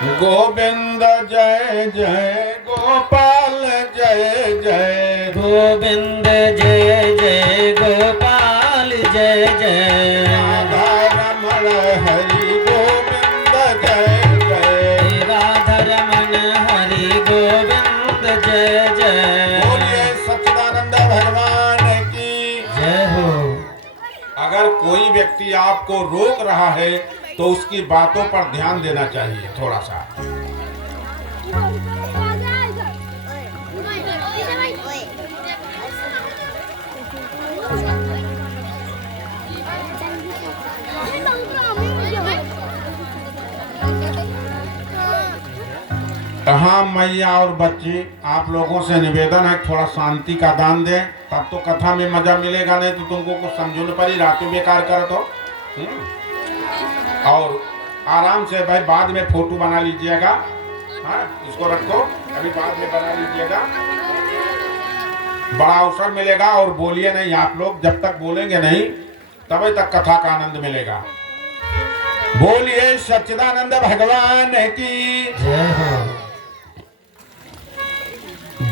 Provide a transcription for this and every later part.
गोविंद जय जय गोपाल जय जय गोविंद जय जय गोपाल जय जय राधा रमण हरि गोविंद जय जय राधा रमण हरि गोविंद जय जय बोलिए सच्चिदानंद भगवान की जय हो। अगर कोई व्यक्ति आपको रोक रहा है तो उसकी बातों पर ध्यान देना चाहिए थोड़ा सा। हाँ मैया और बच्ची, आप लोगों से निवेदन है थोड़ा शांति का दान दें, तब तो कथा में मजा मिलेगा, नहीं तो तुमको कुछ समझो न पड़ी, रातों बेकार कर तो। और आराम से भाई बाद में फोटो बना लीजिएगा। हाँ इसको रखो, अभी बाद में बना लीजिएगा, बड़ा अवसर मिलेगा। और बोलिए नहीं आप लोग, जब तक बोलेंगे नहीं तभी तक कथा का आनंद मिलेगा। बोलिए सच्चिदानंद भगवान की जय हो।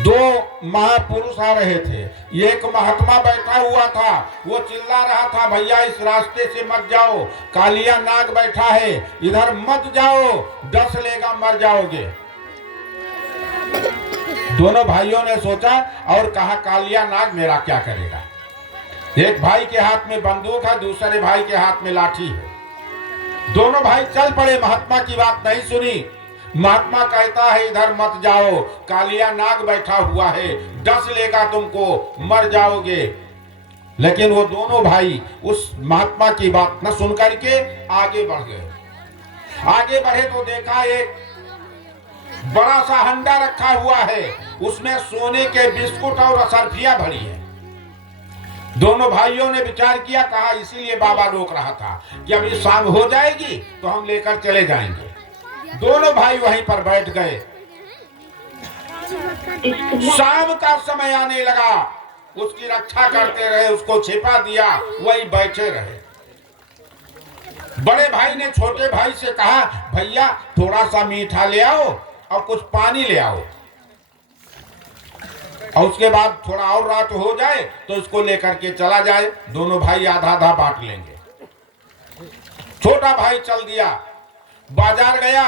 दो महापुरुष आ रहे थे, एक महात्मा बैठा हुआ था, वो चिल्ला रहा था भैया इस रास्ते से मत जाओ, कालिया नाग बैठा है, इधर मत जाओ, डस लेगा मर जाओगे। दोनों भाइयों ने सोचा और कहा कालिया नाग मेरा क्या करेगा। एक भाई के हाथ में बंदूक है, दूसरे भाई के हाथ में लाठी है। दोनों भाई चल पड़े, महात्मा की बात नहीं सुनी। महात्मा कहता है इधर मत जाओ, कालिया नाग बैठा हुआ है, डस लेगा तुमको, मर जाओगे। लेकिन वो दोनों भाई उस महात्मा की बात न सुन करके आगे बढ़ गए। आगे बढ़े तो देखा एक बड़ा सा हंडा रखा हुआ है, उसमें सोने के बिस्कुट और असरफियां भरी है। दोनों भाइयों ने विचार किया, कहा इसीलिए बाबा रोक रहा था कि अभी शाम हो जाएगी तो हम लेकर चले जाएंगे। दोनों भाई वहीं पर बैठ गए। शाम का समय आने लगा, उसकी रक्षा करते रहे, उसको छिपा दिया, वहीं बैठे रहे। बड़े भाई ने छोटे भाई से कहा भैया थोड़ा सा मीठा ले आओ और कुछ पानी ले आओ, और उसके बाद थोड़ा और रात हो जाए तो इसको लेकर के चला जाए, दोनों भाई आधा आधा बांट लेंगे। छोटा भाई चल दिया, बाजार गया,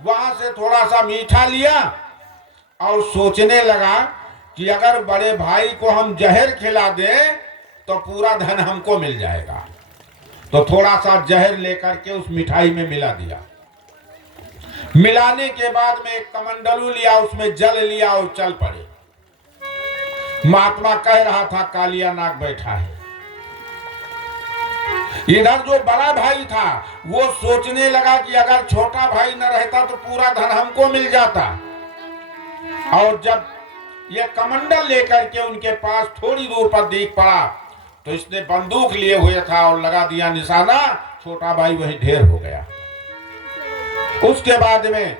वहां से थोड़ा सा मीठा लिया और सोचने लगा कि अगर बड़े भाई को हम जहर खिला दें तो पूरा धन हमको मिल जाएगा। तो थोड़ा सा जहर लेकर के उस मिठाई में मिला दिया। मिलाने के बाद में एक कमंडलू लिया, उसमें जल लिया और चल पड़े। महात्मा कह रहा था कालिया नाग बैठा है। इधर जो बड़ा भाई था वो सोचने लगा कि अगर छोटा भाई न रहता तो पूरा धन हमको मिल जाता। और जब ये कमंडल लेकर के उनके पास थोड़ी दूर पर देख पड़ा तो इसने बंदूक लिए हुए था और लगा दिया निशाना, छोटा भाई वहीं ढेर हो गया। उसके बाद में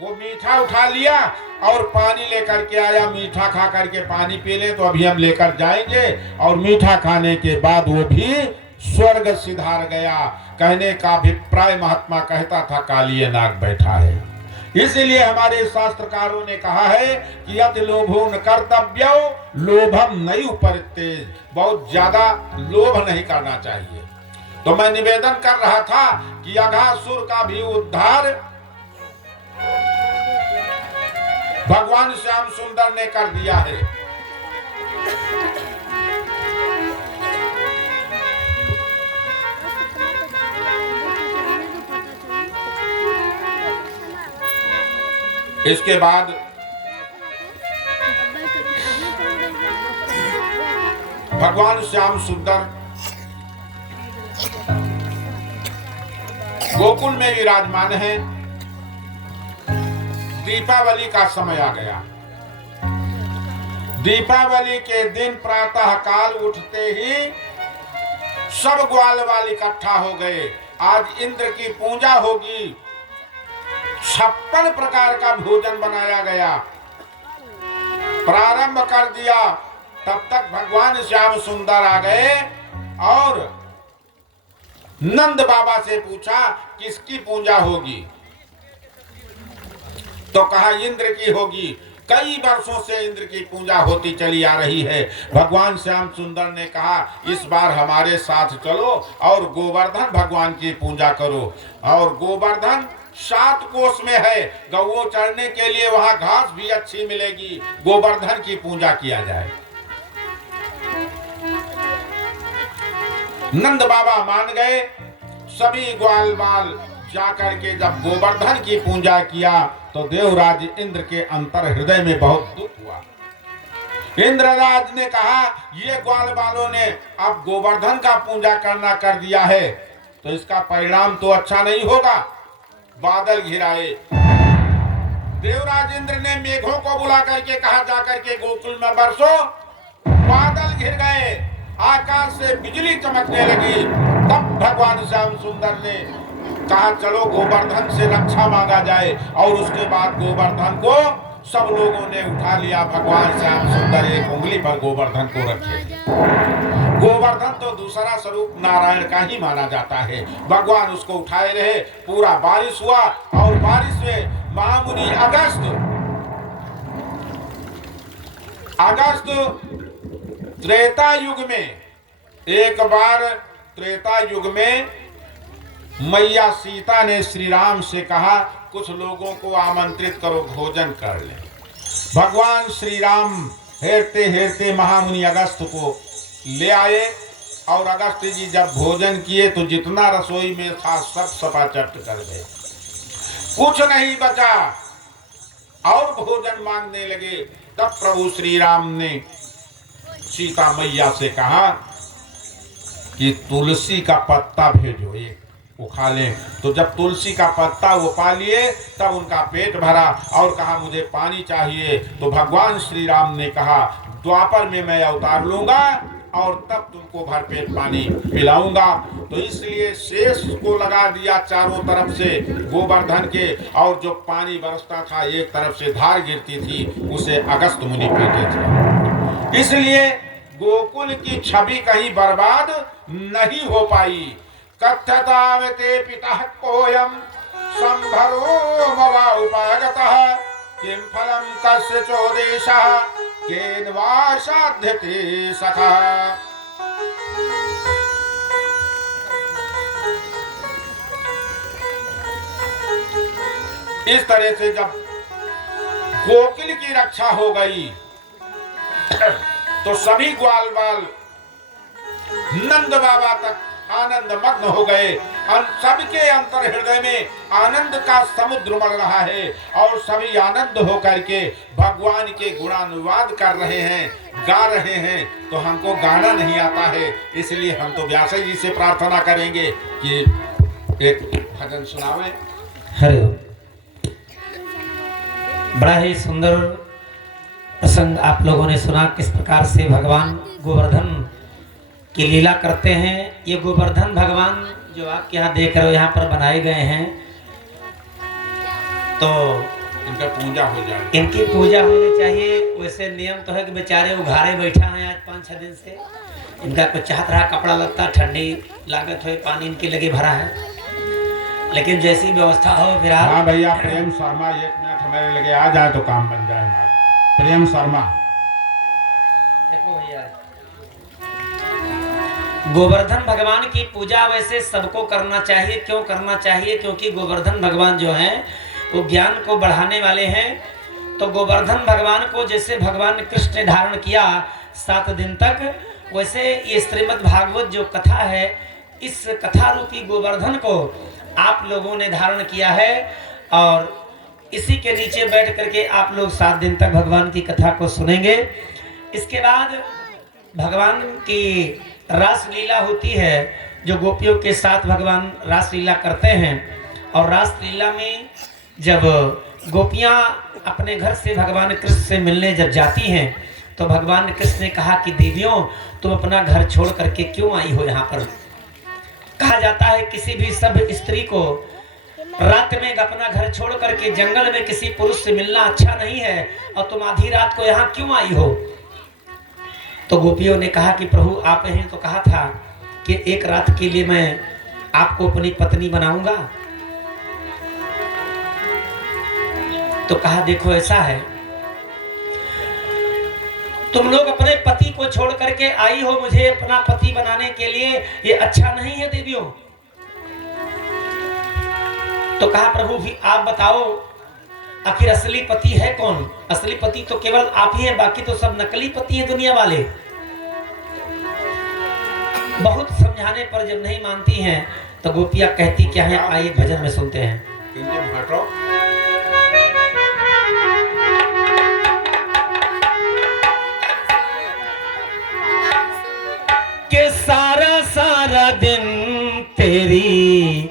वो मीठा उठा लिया और पानी लेकर के आया, मीठा खा करके पानी पी ले तो अभी हम लेकर जाएंगे। और मीठा खाने के बाद वो भी स्वर्ग सिधार गया। कहने का अभिप्राय महात्मा कहता था कालिया नाग बैठा है। इसीलिए हमारे शास्त्रकारों ने कहा है कि अति लोभो न कर्तव्यो लोभम नहीं उपरतेज, बहुत ज्यादा लोभ नहीं करना चाहिए। तो मैं निवेदन कर रहा था कि अघासुर का भी उद्धार भगवान श्याम सुंदर ने कर दिया है। इसके बाद भगवान श्याम सुंदर गोकुल में विराजमान है। दीपावली का समय आ गया। दीपावली के दिन प्रातः काल उठते ही सब ग्वाल वाल इकट्ठा हो गए। आज इंद्र की पूजा होगी, 56 प्रकार का भोजन बनाया गया, प्रारंभ कर दिया। तब तक भगवान श्याम सुंदर आ गए और नंद बाबा से पूछा किसकी पूजा होगी। तो कहा इंद्र की होगी। कई वर्षों से इंद्र की पूजा होती चली आ रही है। भगवान श्याम सुंदर ने कहा इस बार हमारे साथ चलो और गोवर्धन भगवान की पूजा करो। और गोवर्धन 7 कोस में है, गौ चढ़ने के लिए वहां घास भी अच्छी मिलेगी। गोवर्धन की पूजा किया जाए। नंद बाबा मान गए। सभी ग्वाल बाल जाकर के जब गोवर्धन की पूजा किया तो देवराज इंद्र के अंतर हृदय में बहुत दुख हुआ। इंद्रराज ने कहा ये ग्वाल बालों ने अब गोवर्धन का पूजा करना कर दिया है तो इसका परिणाम तो अच्छा नहीं होगा। बादल घिराए। देवराज इंद्र ने मेघों को बुला करके कहा जाकर के गोकुल में बरसो। बादल घिर गए, आकाश से बिजली चमकने लगी। तब भगवान श्याम सुंदर ने कहा चलो गोवर्धन से रक्षा मांगा जाए। और उसके बाद गोवर्धन को सब लोगों ने उठा लिया। भगवान श्याम सुंदर एक उंगली पर गोवर्धन को रखे। गोवर्धन तो दूसरा स्वरूप नारायण का ही माना जाता है। भगवान उसको उठाए रहे। पूरा बारिश हुआ और बारिश में महामुनि अगस्त त्रेता युग में, एक बार त्रेता युग में मैया सीता ने श्री राम से कहा कुछ लोगों को आमंत्रित करो, भोजन कर ले। भगवान श्री राम हेरते हेरते महामुनि अगस्त को ले आए और अगस्त जी जब भोजन किए तो जितना रसोई में था सब सपाचट कर गए, कुछ नहीं बचा और भोजन मांगने लगे। तब प्रभु श्री राम ने सीता मैया से कहा कि तुलसी का पत्ता भेजो, एक वो खा लें। तो जब तुलसी का पत्ता वो पा लिए तब उनका पेट भरा और कहा मुझे पानी चाहिए। तो भगवान श्री राम ने कहा द्वापर में मैं अवतार लूंगा और तब तुमको भरपेट पानी पिलाऊंगा। तो इसलिए शेष को लगा दिया चारों तरफ से गोवर्धन के, और जो पानी बरसता था एक तरफ से धार गिरती थी उसे अगस्त मुनि पीते थे। इसलिए गोकुल की छवि कहीं बर्बाद नहीं हो पाई। कथ्यतावते पितः कोयम संभरो मवा उपागतः किं फलं कस्य चोदेशः केन वा साध्यते सखा। इस तरह से जब गोकुल की रक्षा हो गई तो सभी ग्वाल बाल नंद बाबा तक आनंद मग्न हो गए। सबके अंतर हृदय में आनंद का समुद्र मल रहा है और सभी आनंद होकर के भगवान के गुणानुवाद कर रहे हैं, गा रहे हैं। तो हमको गाना नहीं आता है, इसलिए हम तो व्यास जी से प्रार्थना करेंगे कि एक भजन सुनावे। हरे बड़ा ही सुंदर प्रसंग आप लोगों ने सुना, किस प्रकार से भगवान गोवर्धन की लीला करते हैं। ये गोवर्धन भगवान जो आप यहाँ देख रहे हो यहाँ पर बनाए गए हैं, तो इनका पूजा हो जाए, इनकी पूजा होनी चाहिए। वैसे नियम तो है कि बेचारे उघारे बैठा हैं आज 5-6 दिन से, इनका कुछ चाहत रहा कपड़ा लत्ता ठंडी लागत हो, पानी इनके लगे भरा है, लेकिन जैसी व्यवस्था हो फिर। हाँ भैया प्रेम शर्मा 1 मिनट हमारे लगे आ जाए तो काम बन जाए हमारा। प्रेम शर्मा देखो भैया, गोवर्धन भगवान की पूजा वैसे सबको करना चाहिए। क्यों करना चाहिए? क्योंकि गोवर्धन भगवान जो हैं वो ज्ञान को बढ़ाने वाले हैं। तो गोवर्धन भगवान को जैसे भगवान कृष्ण ने धारण किया 7 दिन तक, वैसे ये श्रीमद् भागवत जो कथा है, इस कथा रूपी गोवर्धन को आप लोगों ने धारण किया है और इसी के नीचे बैठ करके आप लोग 7 दिन तक भगवान की कथा को सुनेंगे। इसके बाद भगवान की रास लीला होती है, जो गोपियों के साथ भगवान रास लीला करते हैं। और रास लीला में जब गोपियां अपने घर से भगवान कृष्ण से मिलने जब जाती हैं तो भगवान कृष्ण ने कहा कि देवियों तुम अपना घर छोड़ करके क्यों आई हो यहाँ पर। कहा जाता है किसी भी सब स्त्री को रात में अपना घर छोड़ करके जंगल में किसी पुरुष से मिलना अच्छा नहीं है, और तुम आधी रात को यहाँ क्यों आई हो। तो गोपियों ने कहा कि प्रभु आपने ही तो कहा था कि एक रात के लिए मैं आपको अपनी पत्नी बनाऊंगा। तो कहा देखो ऐसा है, तुम लोग अपने पति को छोड़ करके आई हो मुझे अपना पति बनाने के लिए, ये अच्छा नहीं है देवियों। तो कहा प्रभु भी आप बताओ आखिर असली पति है कौन? असली पति तो केवल आप ही हैं, बाकी तो सब नकली पति है दुनिया वाले। बहुत समझाने पर जब नहीं मानती हैं तो गोपियां कहती क्या है, आइए भजन में सुनते हैं। के सारा सारा दिन तेरी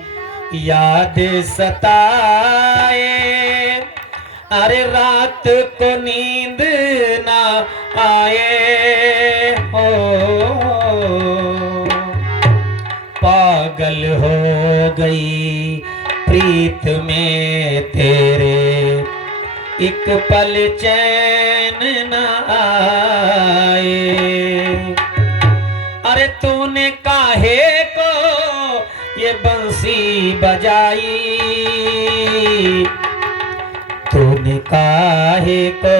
याद सताए, अरे रात को नींद ना आए हो, पागल हो गई प्रीत में तेरे, एक पल चैन न आए। अरे तूने काहे को ये बंसी बजाई, तूने काहे को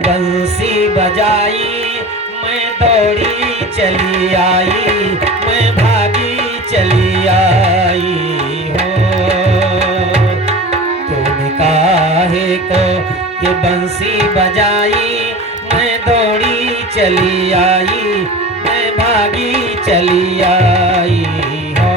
बंसी बजाई, मैं दौड़ी चली आई, मैं भागी चली आई हो, तूने काहे को ये बंसी बजाई, मैं दौड़ी चली आई, मैं भागी चली आई हो।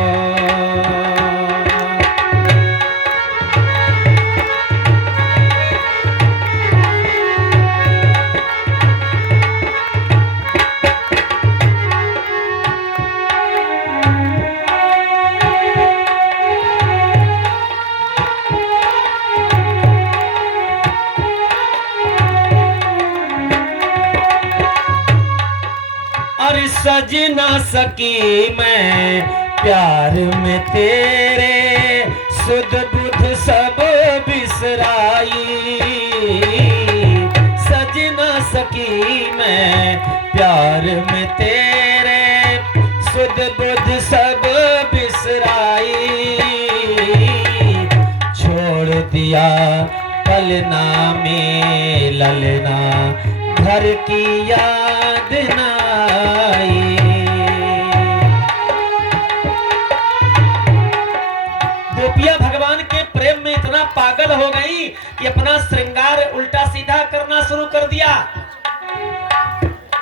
सज ना सकी मैं प्यार में तेरे, सुध बुध सब बिसराई, सज ना सकी मैं प्यार में तेरे, सुध बुध सब बिसराई, छोड़ दिया पलना में ललना, घर की याद ना आई। गोपियां भगवान के प्रेम में इतना पागल हो गई कि अपना श्रृंगार उल्टा सीधा करना शुरू कर दिया।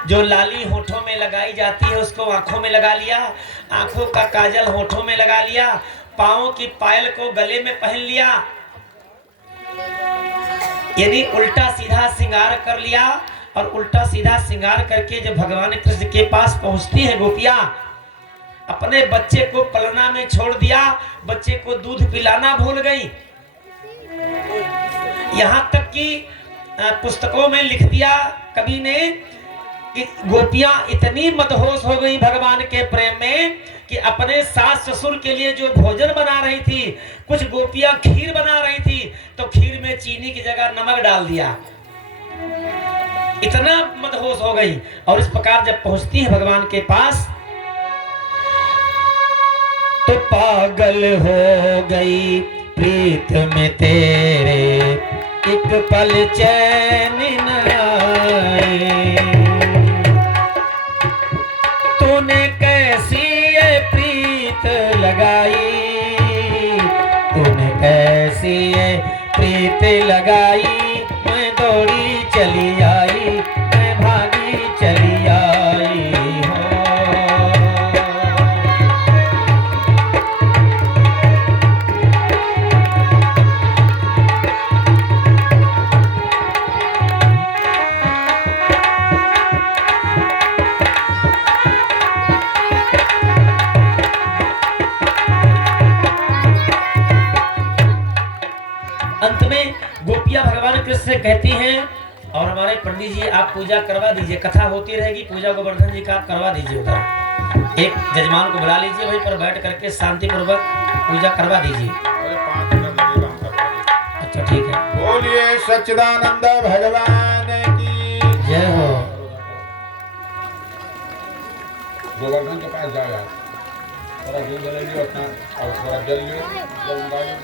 जो लाली होठों में लगाई जाती है उसको आंखों में लगा लिया, आंखों का काजल होठों में लगा लिया, पांवों की पायल को गले में पहन लिया, यानी उल्टा सीधा श्रृंगार कर लिया। और उल्टा सीधा श्रृंगार करके जब भगवान कृष्ण के पास पहुंचती है गोपियां, अपने बच्चे को पलना में छोड़ दिया, बच्चे को दूध पिलाना भूल गई। यहां तक कि पुस्तकों में लिख दिया कवि ने कि गोपियां इतनी मदहोश हो गई भगवान के प्रेम में कि अपने सास ससुर के लिए जो भोजन बना रही थी, कुछ गोपियां खीर बना रही थी तो खीर में चीनी की जगह नमक डाल दिया, इतना मदहोश हो गई। और इस प्रकार जब पहुंचती है भगवान के पास तो पागल हो गई प्रीत में तेरे, एक पल चैन न आए, तूने कैसी ये प्रीत लगाई, तूने कैसी ये प्रीत लगाई, मैं दौड़ी चली आई, मैं भागी चली आई हो। अंत में गोपियां भगवान कृष्ण से कहती हैं, और हमारे पंडित जी आप पूजा करवा दीजिए, कथा होती रहेगी, पूजा गोवर्धन जी का आप करवा दीजिए, उधर एक जजमान को बुला लीजिए, वहीं पर बैठ करके शांति पूर्वक पूजा करवा दीजिए। अच्छा ठीक है, बोलिए सच्चिदानंद भगवान की जय हो। गोवर्धन के पास जाओ यार, थोड़ा दूध ले लियो अपना और थोड़ा जल लियो, जल डालियो।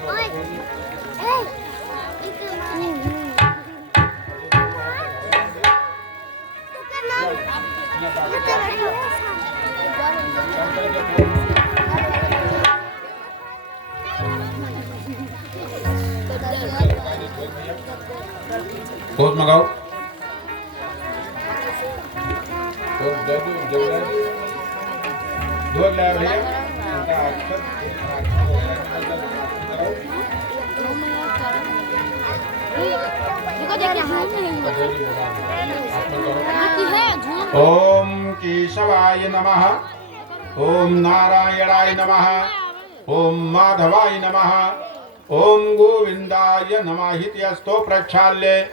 कोस मंगाओ। दूध ले आओ भैया। ओम केशवाय नमः, ओम नारायणाय नमः, ओम माधवाय नमः, ओम गोविंदाय नमः इत्यस्तो प्रक्षाल्य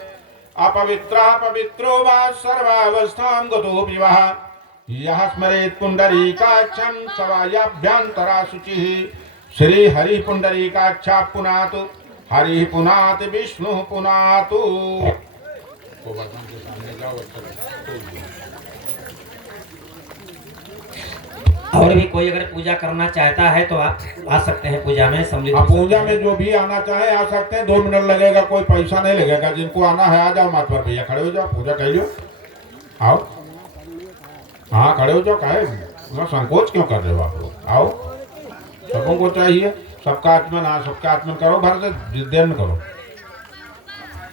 अपवित्रः पवित्रो वा सर्वावस्थां गतोऽपि वः यः स्मरेत् पुण्डरीकाक्षं सवायाभ्यन्तरा शुचिः। श्री हरि पुण्डरीकाक्षा पुनातु, हरि पुनात् विष्णु पुनातु। गोवर्धन के सामने जाओ। और भी कोई अगर पूजा करना चाहता है तो आप आ सकते हैं पूजा में सम्मिलित। पूजा में जो भी आना चाहे आ सकते हैं। 2 मिनट लगेगा, कोई पैसा नहीं लगेगा। जिनको आना है आ जाओ, माथ पर भैया खड़े हो जाओ, पूजा कर लो। आओ, हाँ खड़े हो जाओ। काहे संकोच क्यों कर रहे हो आप लोग? आओ, सबों को चाहिए। सबका आचमन, हाँ सबका आचमन करो। भर से देर में करो,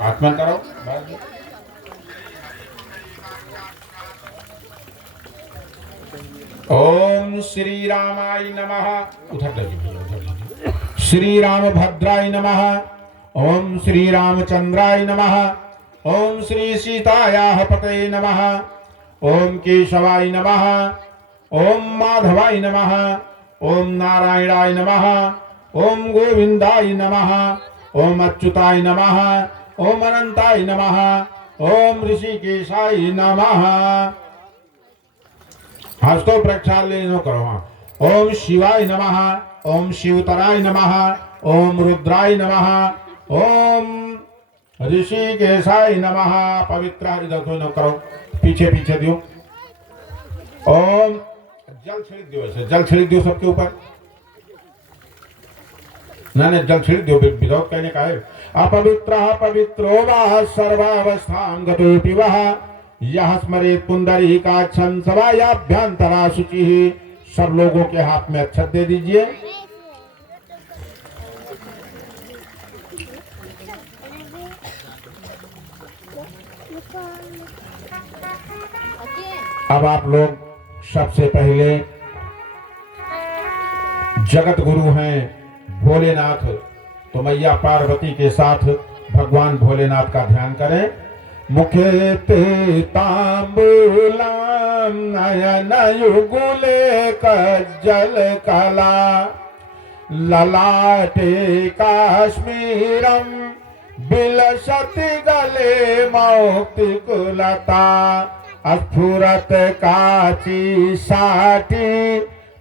आचमन करो भर से। ओम श्री रामाय नमः। उधर दीजिए, उधर दीजिए। श्री राम भद्राय नमः, ओम श्री रामचंद्राय नमः, ओम श्री सीतायाः पतये नमः, ओम केशवाय नमः, ओम माधवाय नमः, ओम नारायणाय नमः, ओम गोविंदाय नमः, ओम अच्युताय नमः, ओम अनंताय नमः, ओम ऋषिकेशाय नमः। हस्तो प्रक्षाल्य नो करो। ओम शिवाय नमः, ओम शिवतराय नमः, ओम रुद्राय नमः, ओम ऋषिकेशाय नमः। पवित्र इधर नो करो, पीछे पीछे दियो। ओम जल छिड़क दियो, ऐसे जल छिड़क दियो सबके ऊपर। नहीं जल छिड़क दियो, विदाउट कहने का है। अपवित्रः पवित्रो वा सर्वावस्थां गतोऽपि वः यः स्मरेत् पुण्डरीकाक्षं सवायाभ्यन्तरा शुचिः। सब लोगों के हाथ में अक्षत दे दीजिए। अब आप लोग सबसे पहले जगत गुरु हैं भोलेनाथ, तो मैया पार्वती के साथ भगवान भोलेनाथ का ध्यान करें। मुखे ते तांबूलां नयन युगुले कज्जल कला ललाटे काश्मीरम बिलसति गले मौक्तिकुलता स्फुरत काची साटी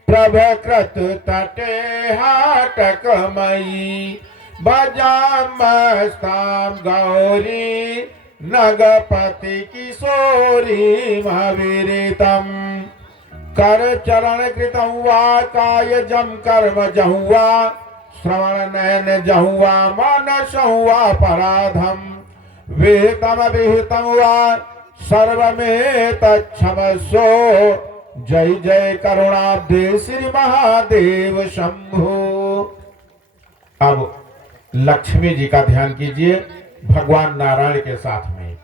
प्रभकृत तटे हाटकमयी भजामस्तां गौरी नगपति किशोरी महावीरितम कर चरण कृतं वा काय जम कर्म जहुआ श्रवण नयन जहुआ मानसं वा पराधम विहितम विहितम वा सर्वमेतच्छमस्व। जय जय करुणाब्धे श्री महादेव शंभो। अब लक्ष्मी जी का ध्यान कीजिए भगवान नारायण के साथ में।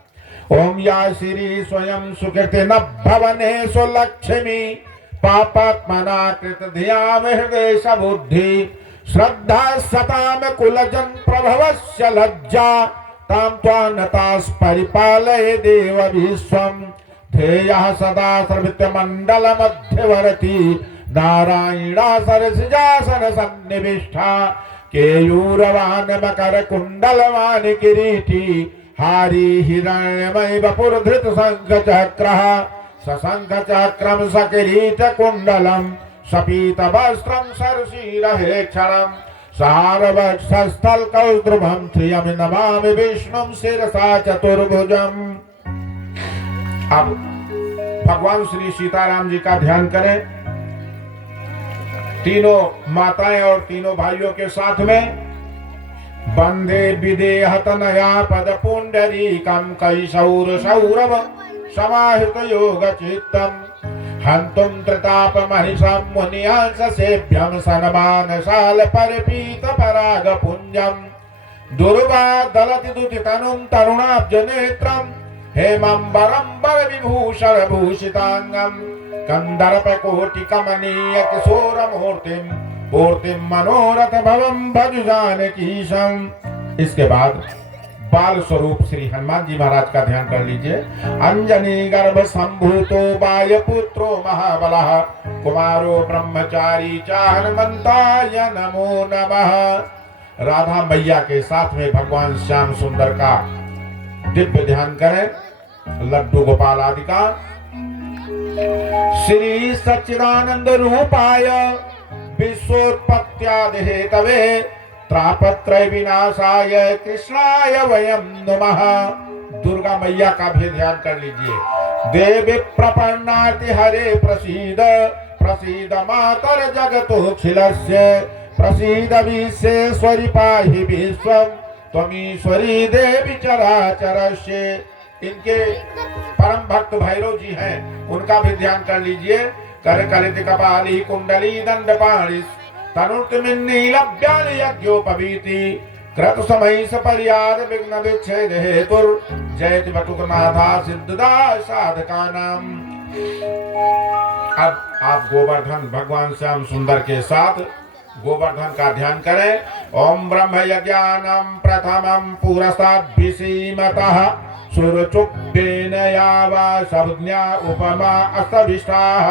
ओम या श्री स्वयं सुकृति न भवने लक्ष्मी पापात्मना कृत धियाम हृदय सबुद्धि श्रद्धा सताम कुलजन प्रभवस्य लज्जा ताम त्वानतास परिपालय देव विश्वम ध्येयः सदा सर्वत्र मंडल मध्यवर्ती नारायणा सरसिजासन सन्निविष्टा केयूरवान मकर कुंडलवान किरीटी हारी हिरण्यमय वपुर्धृत शंख चक्रः सशंख चक्रम सकिरीट कुंडलम सपीत वस्त्रम सरसीरहे क्षणम सारवक्षस्थल कौस्तुभम त्रियम नमामि विष्णुम शिरसा चतुर्भुजम। अब भगवान श्री सीताराम जी का ध्यान करें। तीनों माताएं और तीनों भाइयों के साथ में वंदे विदेह तनया पद पुंडरीकम कैशौर सौरभ समाहित योग चित्तम हंतुम त्रिताप महिषम मुनियांस सेभ्यम सनमान शाल परिपीत पराग पुंजम दुर्वा दलति दुतितनुम तरुणाब्ज नेत्रम हेमंबरंबर विभूषण भूषितांगम कंदर्प कोटि कमनीय किशोर मूर्तिम मनोरथ भवम भज जानकीशम। इसके बाद बाल स्वरूप श्री हनुमान जी महाराज का ध्यान कर लीजिए। अंजनी गर्भ संभूतो वायुपुत्रो महाबलः कुमारो ब्रह्मचारी च हनुमंताय नमो नमः। राधा मैया के साथ में भगवान श्याम सुंदर का दिव्य ध्यान करें। लड्डू गोपाल आदि का श्री सच्चिदानंद रूपाय विश्वोत्पत्त्यादि हेतवे त्रापत्रय विनाशाय कृष्णाय वयं नमः। दुर्गा मैया का भी ध्यान कर लीजिए। देवी प्रपन्नाति हरे प्रसीद प्रसीद मातर जगतोऽखिलस्य प्रसीद विश्वेश्वरी पाहि विश्वं त्वमीश्वरी देवी चराचरस्य। इनके परम भक्त भैरव जी हैं, उनका भी ध्यान कर लीजिए। कर कलित कपाली कुंडली दंडपाणि तनुर्तिमिन्नीलभ्यानि यज्ञोपवीति कृत समय सपर्याद विघ्न विच्छेद हेतुर जयति बटुकनाथा सिद्धदा साधकानाम। अब आप गोवर्धन भगवान श्याम सुंदर के साथ गोवर्धन का ध्यान करें। ओम ब्रह्म यज्ञानम प्रथमम पुरस्ताद विसीमतः सुरचुप्पेन यावा सबज्ञा उपमा अस्तविष्टाः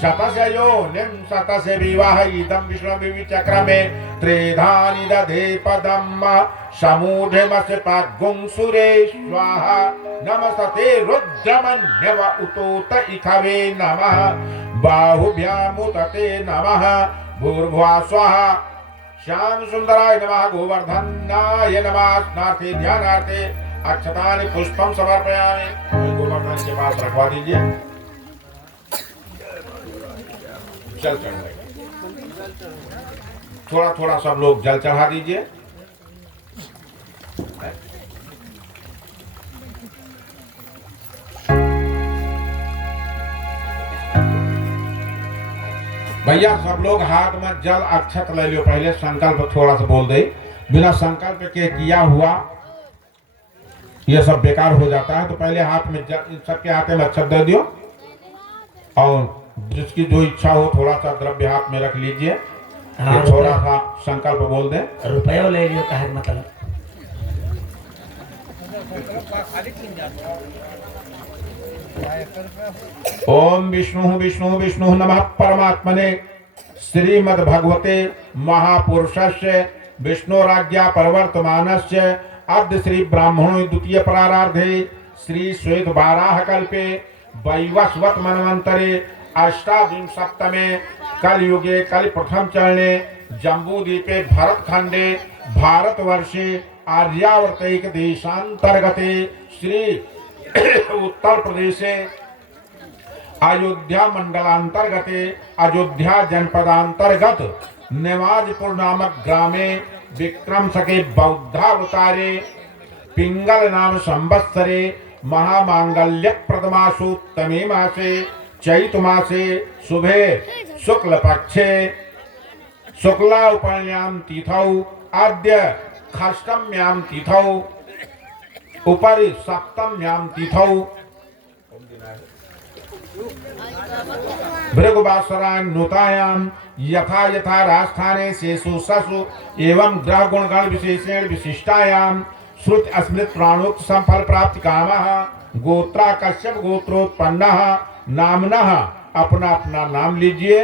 शतस्य योनिं शतस्य विवाह इदं विश्वविचक्रमे त्रिधानि दधे पदम् समूढमस्य पाद्गुं सुरेश्वाहा नमस्ते रुद्रमन्यव उतोत इखवे नमः बाहुभ्यामुतते नमः भूर्भुवः स्वाहा। श्याम सुंदराय नमः गोवर्धनाय नमः। स्नार्थे ध्यानार्थे अक्षतानि पुष्पम समर्पयामि। गोवर्धन के पास रखवा दीजिए। जल चढ़ाएगा, थोड़ा थोड़ा सब लोग जल चढ़ा दीजिए। भैया सब लोग हाथ में जल अक्षत ले लियो। पहले संकल्प थोड़ा सा बोल दे। बिना संकल्प के किया हुआ ये सब बेकार हो जाता है। तो पहले हाथ में सबके हाथ में अक्षत दे दियो और जिसकी जो इच्छा हो थोड़ा सा द्रव्य हाथ में रख लीजिए। हाँ, थोड़ा सा संकल्प बोल दे। रुपया ले लियो का मतलब। ओम विष्णु विष्णु विष्णु नमः परमात्मने श्रीमद् भगवते महापुरुषस्य विष्णुराज्ञा प्रवर्तमानस्य अद्य श्री ब्राह्मणो द्वितीय प्रारार्धे श्री श्वेत बाराह कल्पे वैवस्वत मनवंतरे अष्टाविंशतमे कलयुगे कल प्रथम चरणे जम्बूद्वीपे भरतखंडे भारतवर्षे आर्यावर्तैक देशांतर्गते श्री उत्तर प्रदेशे अयोध्या मंडलांतर्गते अयोध्या जनपदांतर्गत नेवाजपुर नामक ग्रामे विक्रम सके बौद्धावतारे पिंगल नाम संवत्सरे महामांगल्य प्रदमासु तमे मासे चैत मासे शुभे शुक्ल पक्षे शुक्ला उपन्याम तिथौ आद्य खष्टम्याम तिथौ उपरि सप्तम्याम तिथौ भृगुवासरान्नुतायाम यथा यथा राजस्थाने शेषु ससु एवं ग्रह गुण गण विशेषेण विशिष्टायाम श्रुत अस्मृत प्राणोक्त संफल प्राप्ति कामः गोत्रा कश्यप गोत्रोत्पन्नः नामनः अपना अपना नाम लीजिए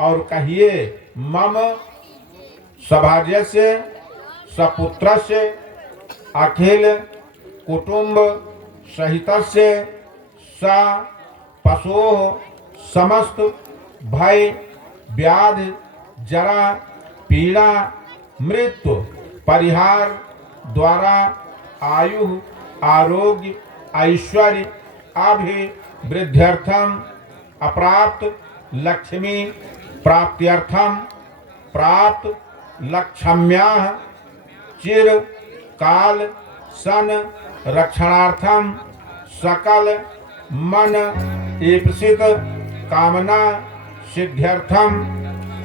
और कहिए मम सभाज्यस्य सपुत्रस्य अखिल कुटुंब सहितस्य स पशोः समस्त भय व्याधि जरा पीड़ा मृत्यु परिहार द्वारा आयु आरोग्य ऐश्वर्य अभिवृद्ध्यर्थम अप्राप्त लक्ष्मी प्राप्त्यर्थम प्राप्त लक्ष्म्याः चिर काल सन रक्षणार्थम सकल मन ईप्सित कामना सिद्ध्यर्थम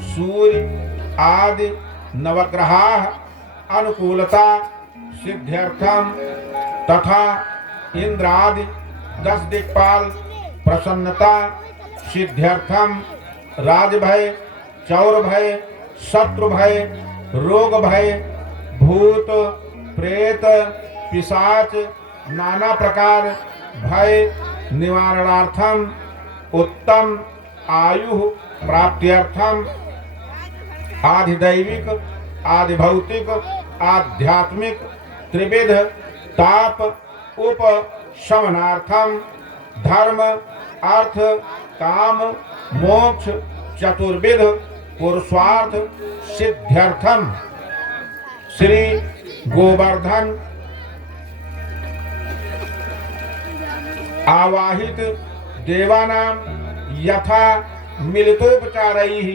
सूर्य आदि नवग्रहाः अनुकूलता सिद्ध्यर्थम तथा इंद्रादि 10 दिक्पाल प्रसन्नता सिद्ध्यर्थम राजभय चौर भय शत्रु भय रोग भय भूत प्रेत पिशाच नाना प्रकार भय निवारणार्थम उत्तम आयु प्राप्त्यर्थम आधिदैविक आधिभौतिक आध्यात्मिक त्रिविध ताप उपशमनार्थम धर्म अर्थ काम मोक्ष चतुर्विध पुरुषार्थ सिद्ध्यर्थम श्री गोवर्धन आवाहित देवानां यथा मिलितोपचारैः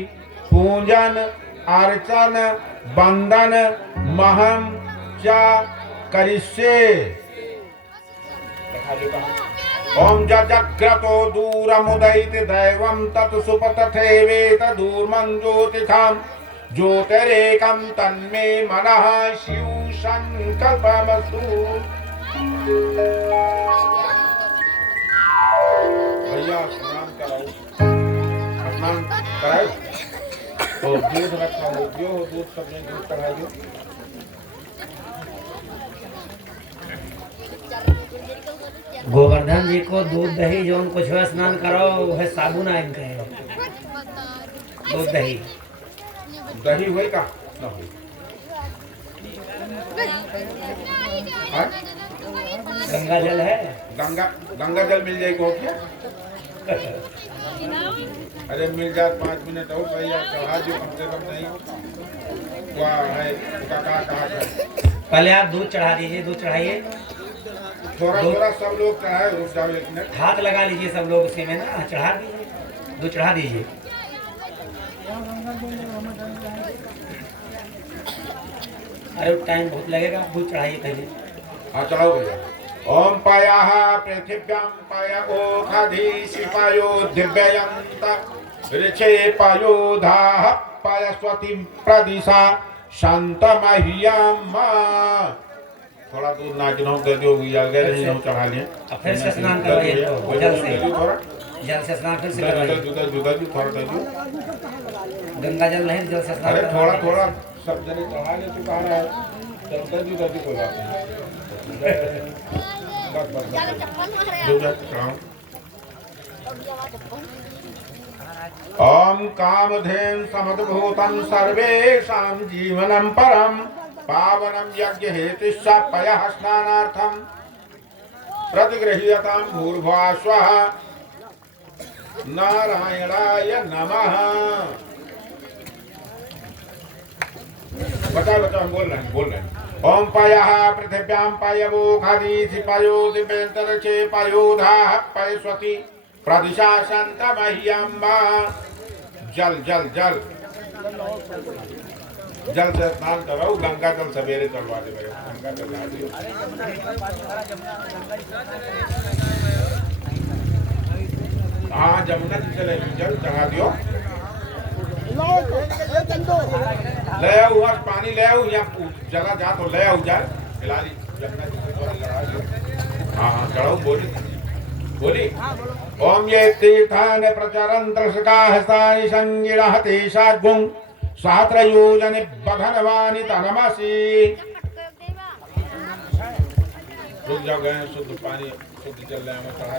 पूजन अर्चन वंदन महम च करिष्ये। ओम जग्रतो दूरमुदैति दैवं तत् सुपतथेवेत दूर्मं ज्योतिषां ज्योतिरेकं तन्मे मनः शिव संकल्पमस्तु। भैया स्नान कराओ, स्नान कराओ तो दूध रखा हो जो दूध सबने दूध चढ़ाइए। गोवर्धन जी को दूध दही जो कुछ है स्नान करो वह साबुन आए कहे दूध दही दही हुए का ना हुई गंगा जल है गंगा जल मिल जाएगी हो क्या? अरे मिल जाए 5 मिनट और भैया चढ़ा दो कम से कम नहीं वाह है कहा पहले आप दूध चढ़ा दीजिए दूध चढ़ाइए थोड़ा थोड़ा सब लोग चढ़ाए रुक जाओ एक मिनट हाथ लगा लीजिए सब लोग उसी में ना चढ़ा दीजिए दूध चढ़ा दीजिए। अरे टाइम बहुत लगेगा दूध चढ़ाइए पहले। हाँ चढ़ाओ भैया। ओम पायाः पृथिव्यां पाय ओखाधीशि पायो दिव्ययन्त ऋचे पायोधाः पायस्वतीं प्रदिशा शांतमह्यम्। थोड़ा दूध नागिनों दे दो गया चढ़ा लिए फिर से स्नान करवाइए जल से स्नान फिर से करवाइए थोड़ा दे दो गंगा जल नहीं जल से स्नान। अरे थोड़ा थोड़ा सब जने चढ़ा ले तू कह रहा है चलते भी कर दी कोई बात नहीं ओम कामधेन समद्भूतं सर्वेषां जीवनं परम पावनं यज्ञ हेतुश्च पयः स्नानार्थं प्रतिगृह्यतां भूर्भुवः स्वः नारायणाय नमः। बता हम बोल रहे हैं ओम पायः पृथिव्यां पायवोखाधीशि पायो दिव्यन्तरिक्षे पायोधाः पयस्वती प्रदिशा शान्तमह्यम्। जल जल जल जल से स्नान कराओ गंगा जल सवेरे चढ़वा दे गंगा जल ला दियो। हाँ जमुना जी चले जल चढ़ा दियो ले आओ आज पानी ले आओ या जला जा तो ले आओ जा खिलाड़ी जमुना जी को चढ़ा दियो। हाँ चढ़ाओ बोली ओम ये तीर्थान प्रचरन्त्र सकाः सानि संगिणः तेषाद्भुं सहस्रयोजनि बघनवानि तनमसि। रुक जाओ गए शुद्ध पानी शुद्ध चल रहा है चढ़ा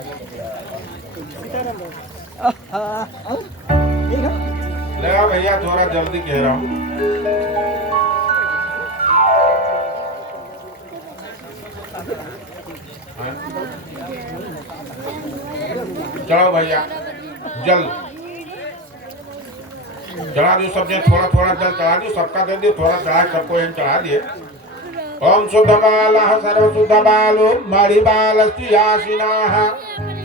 ले आओ भैया थोड़ा जल्दी कह रहा हूँ। चढ़ाओ भैया जल चढ़ा दियो सबने थोड़ा थोड़ा जल चढ़ा दियो सबका दे दियो थोड़ा चढ़ा सबको हम चढ़ा दिए। ओम शुद्ध बालः सर्व शुद्ध बालो मणिबालस्यासिनाः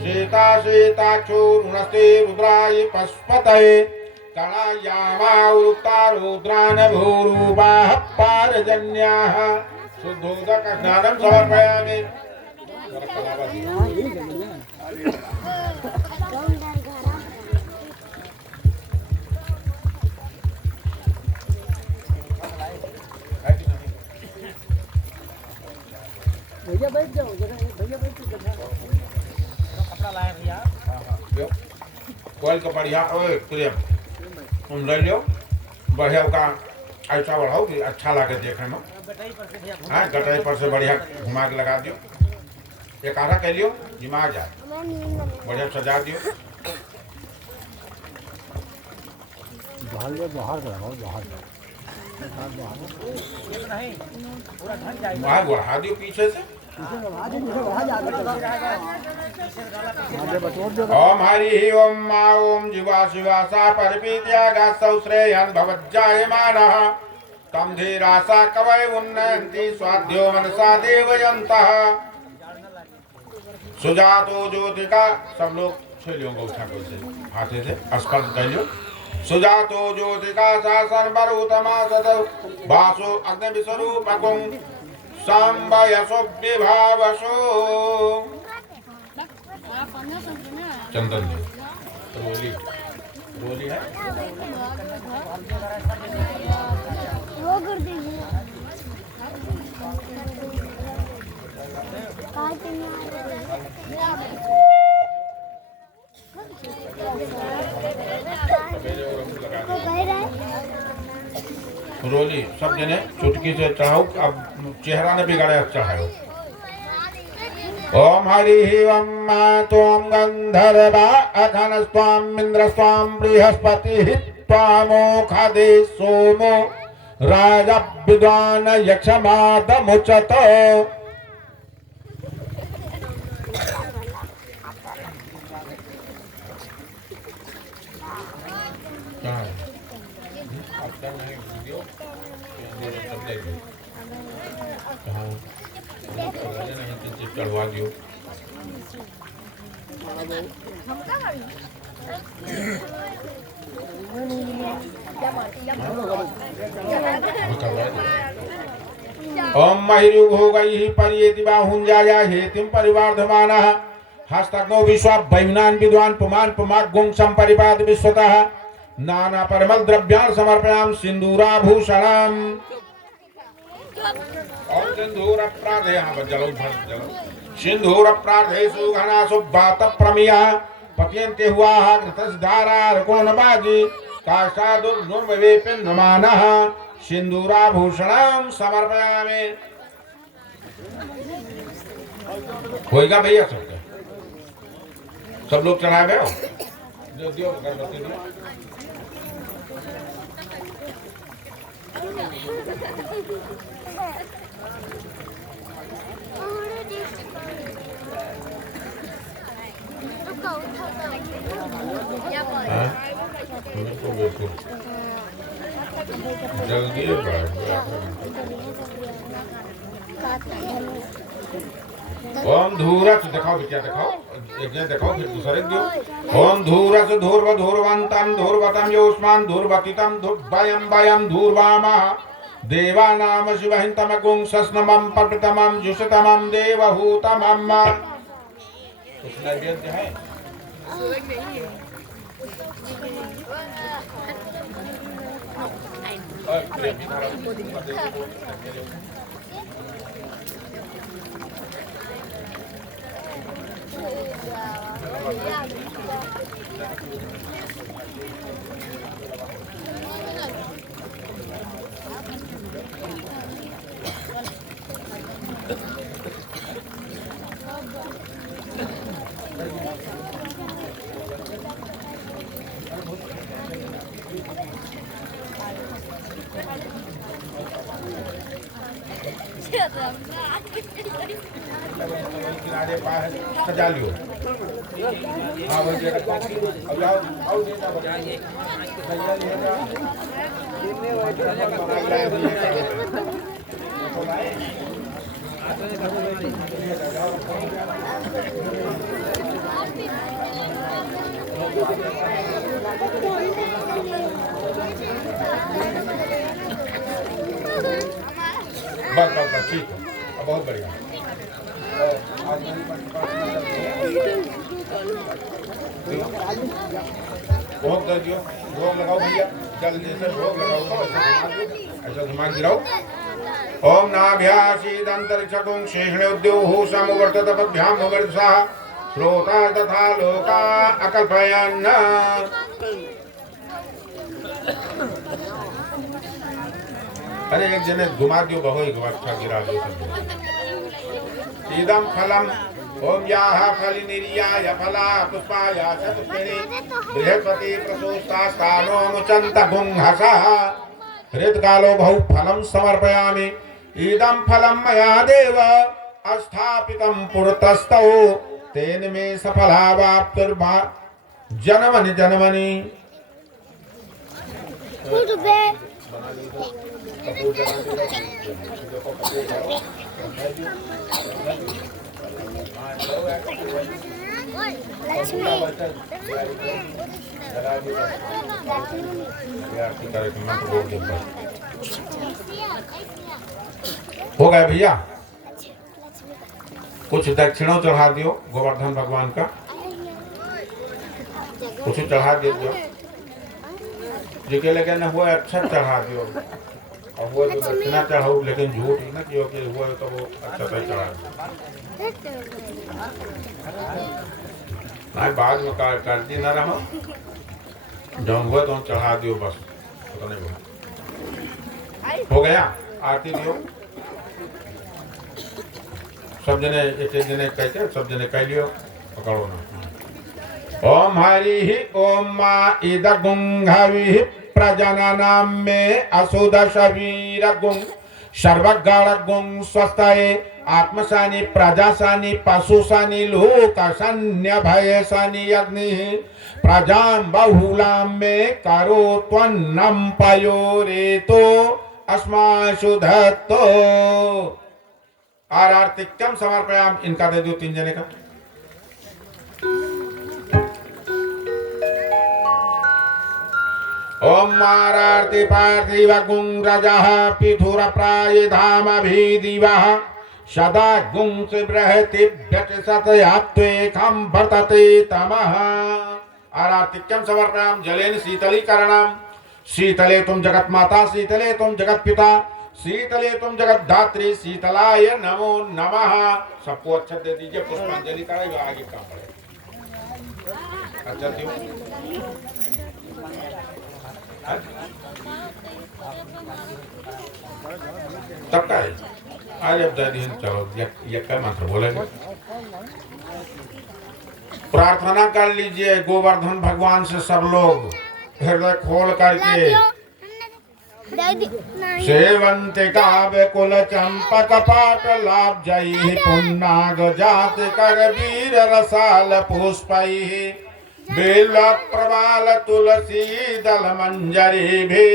सीता सीताक्षुरुणस्ते रुद्राय पशुपतये तणायामा रुद्रान भूरूपाः पारजन्याः शुद्धोदक स्नानं समर्पयामि। भैया बैठ जाओ जरा, भैया बैठ जाओ। कपड़ा लाए भैया। लो कोयल का बढ़िया ओए प्रेम तुम ले लो बढ़िया का ऐसा बढ़ाओ कि अच्छा लगे देखने में। गटाई पर से भैया घूम- हाँ गटाई पर से बढ़िया घुमा के लगा दियो, एक आधा कह लियो दिमाग जा बढ़िया सजा दियो। बाहर जाओ, बाहर लगाओ, बाहर ये तो नहीं, पूरा ढक जाएगा। वहाँ बढ़ा दियो पीछे से। आगे बटोर दो। ओम हरि ओम मा ओम जीवा शिवा सा परिपीत्या गासौ श्रेयन् भवज्जायमानः तम धीरासा कवय उन्नयन्ति स्वाध्यो मनसा देवयन्तः सुजातो ज्योतिका। सब लोग छेलियों को उठा कर से हाथे से स्पर्श कर लो। सुजातो ज्योतिका शासन बरुतमा सदौ वासो अग्नि विस्वरूपकुं सांबयसो विभावसो। चंदन जी रोली रोली है वो कर दीजिए। तो कह रहे रोली सब जने चुटकी से चढ़ाओ। अब चेहरा ने बिगाड़े चढ़ाओ। ओम हरि ओम मा त्वं गंधर्वा अघन स्वाम इंद्र स्वाम बृहस्पति त्वामोखादे सोमो राजा विद्वान यक्षमादमुचत। चढ़वा दियो। ओम महिरु भोगैः पर्येति बाहुञ्जाया हेतिं परिवर्धमानः हस्तग्नौ विश्वा वैम्नान् विद्वान् पुमान् पुमाग्गुं सम्परिपात विश्वतः नाना परमल द्रव्यान् समर्पयामि सिन्दूराभूषणम्। ओम सिंदूर प्रार्थे यहाँ पर जलो भर जलो सिंदूर प्रार्थे सुघना सुभात प्रमिया पत्यन्ते हुआ घृतस धारा रकोन बाजी काष्ठादुर नुर्वे पिन्नमानः सिंदूराभूषणं समर्पयामि। होएगा भैया सबका सब लोग चढ़ा गए हो जो दियो अगरबत्ती दियो। बिल्कुल जल्दी ओम धूरस दिखाओ क्या दिखाओ एक जन दिखाओ फिर दूसरे दियो। ओम धूरस धूर्व धूर्वंतम धूर्वतम योस्मान धूर्वतितम धूर्वयम वयम धूर्वामः देवानाम शिवहिंतमगुं सस्नमं पटतमं जुषतमं देवहूतमं। कुछ नैवेद्य है किनारे पास सजा लियो। हाँ भाई जरा अब जाओ आओ देना बजाइए सजा लिएगा। बस बस ठीक है बहुत बढ़िया। आज भोग दे दियो, भोग लगाओ भैया, जल्दी से भोग लगाओ, ऐसा घुमा गिराओ। ओम नाभ्यासीदंतरिक्षगुं शेषणोद्योः समवर्ततपद्भ्यां वर्षः श्रोता तथा लोका अकल्पयन्। अरे एक जने घुमा दियो, बहु अच्छा गिरा दियो। इदम फलम ओम याः फलिनिर्याय फला पुष्पाय चतुष्पदे बृहस्पति प्रसूस्तास्तानो मुचन्त गुंहसः हृत्कालो बहु फलं समर्पयामि। इदं फलं मया देव स्थापितं पुरतस्तौ तेन मे सफलावाप्तिर्भा जनमनि जनमनि। हो गया भैया, कुछ दक्षिणों चढ़ा दियो गोवर्धन भगवान का, कुछ चढ़ा दियो जिके लेकिन हुआ अच्छा चढ़ा दियो, और वो जो दक्षिणा चढ़ाओ लेकिन झूठ ही ना कियो कि हुआ तो वो अच्छा से चढ़ा दियो। नहीं बाद में करती ना रहो, जौन हुआ तो चढ़ा दियो बस, पता नहीं हुआ। हो गया, आरती दियो सब जने, एक जने कहते सब जने कह लियो, पकड़ो ना। ओम हरि ओम मा इदगुंघवि प्रजननाम में असुदशवीर गुं सर्वगण गुं स्वस्थये आत्मसानि प्रजासानि पशुसानि लोकसन्य भयसानि अग्नि प्रजां बहुलां में करो त्वन्नं पयोरेतो अस्माशु धत्तो। आर्तिक्यम समर्पयाम, इनका दे दो तीन जने का। ओम मारार्ति पार्थिव गुं रजः पिथुर प्राय धाम अभिदिवः सदा गुं से बृहति व्यतिशतयात्वेकं वर्तते तमः। आर्तिक्यम समर्पयाम जलेन शीतलीकरणम। शीतले तुम जगत माता, शीतले तुम जगत पिता, शीतले तुम जगत धात्री, शीतलाय नमो नमः। सबको अच्छा दे दीजिए, पुष्पांजलि कराइए, आगे काम पड़े। अच्छा दियो तब का है आज अब दिन चलो ये क्या मंत्र बोलेंगे। प्रार्थना कर लीजिए गोवर्धन भगवान से सब लोग हृदय खोल करके। सेवन्ते काव्य कुल चंपक पाट लाभ जई पुन्नाग जात कर वीर रसाल पुष्पई बेल प्रवाल तुलसी दल मंजरी भी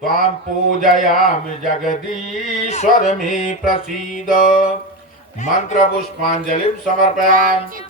त्वां पूजयामि जगदीश्वर में प्रसीद। मंत्र पुष्पांजलि समर्पयामि।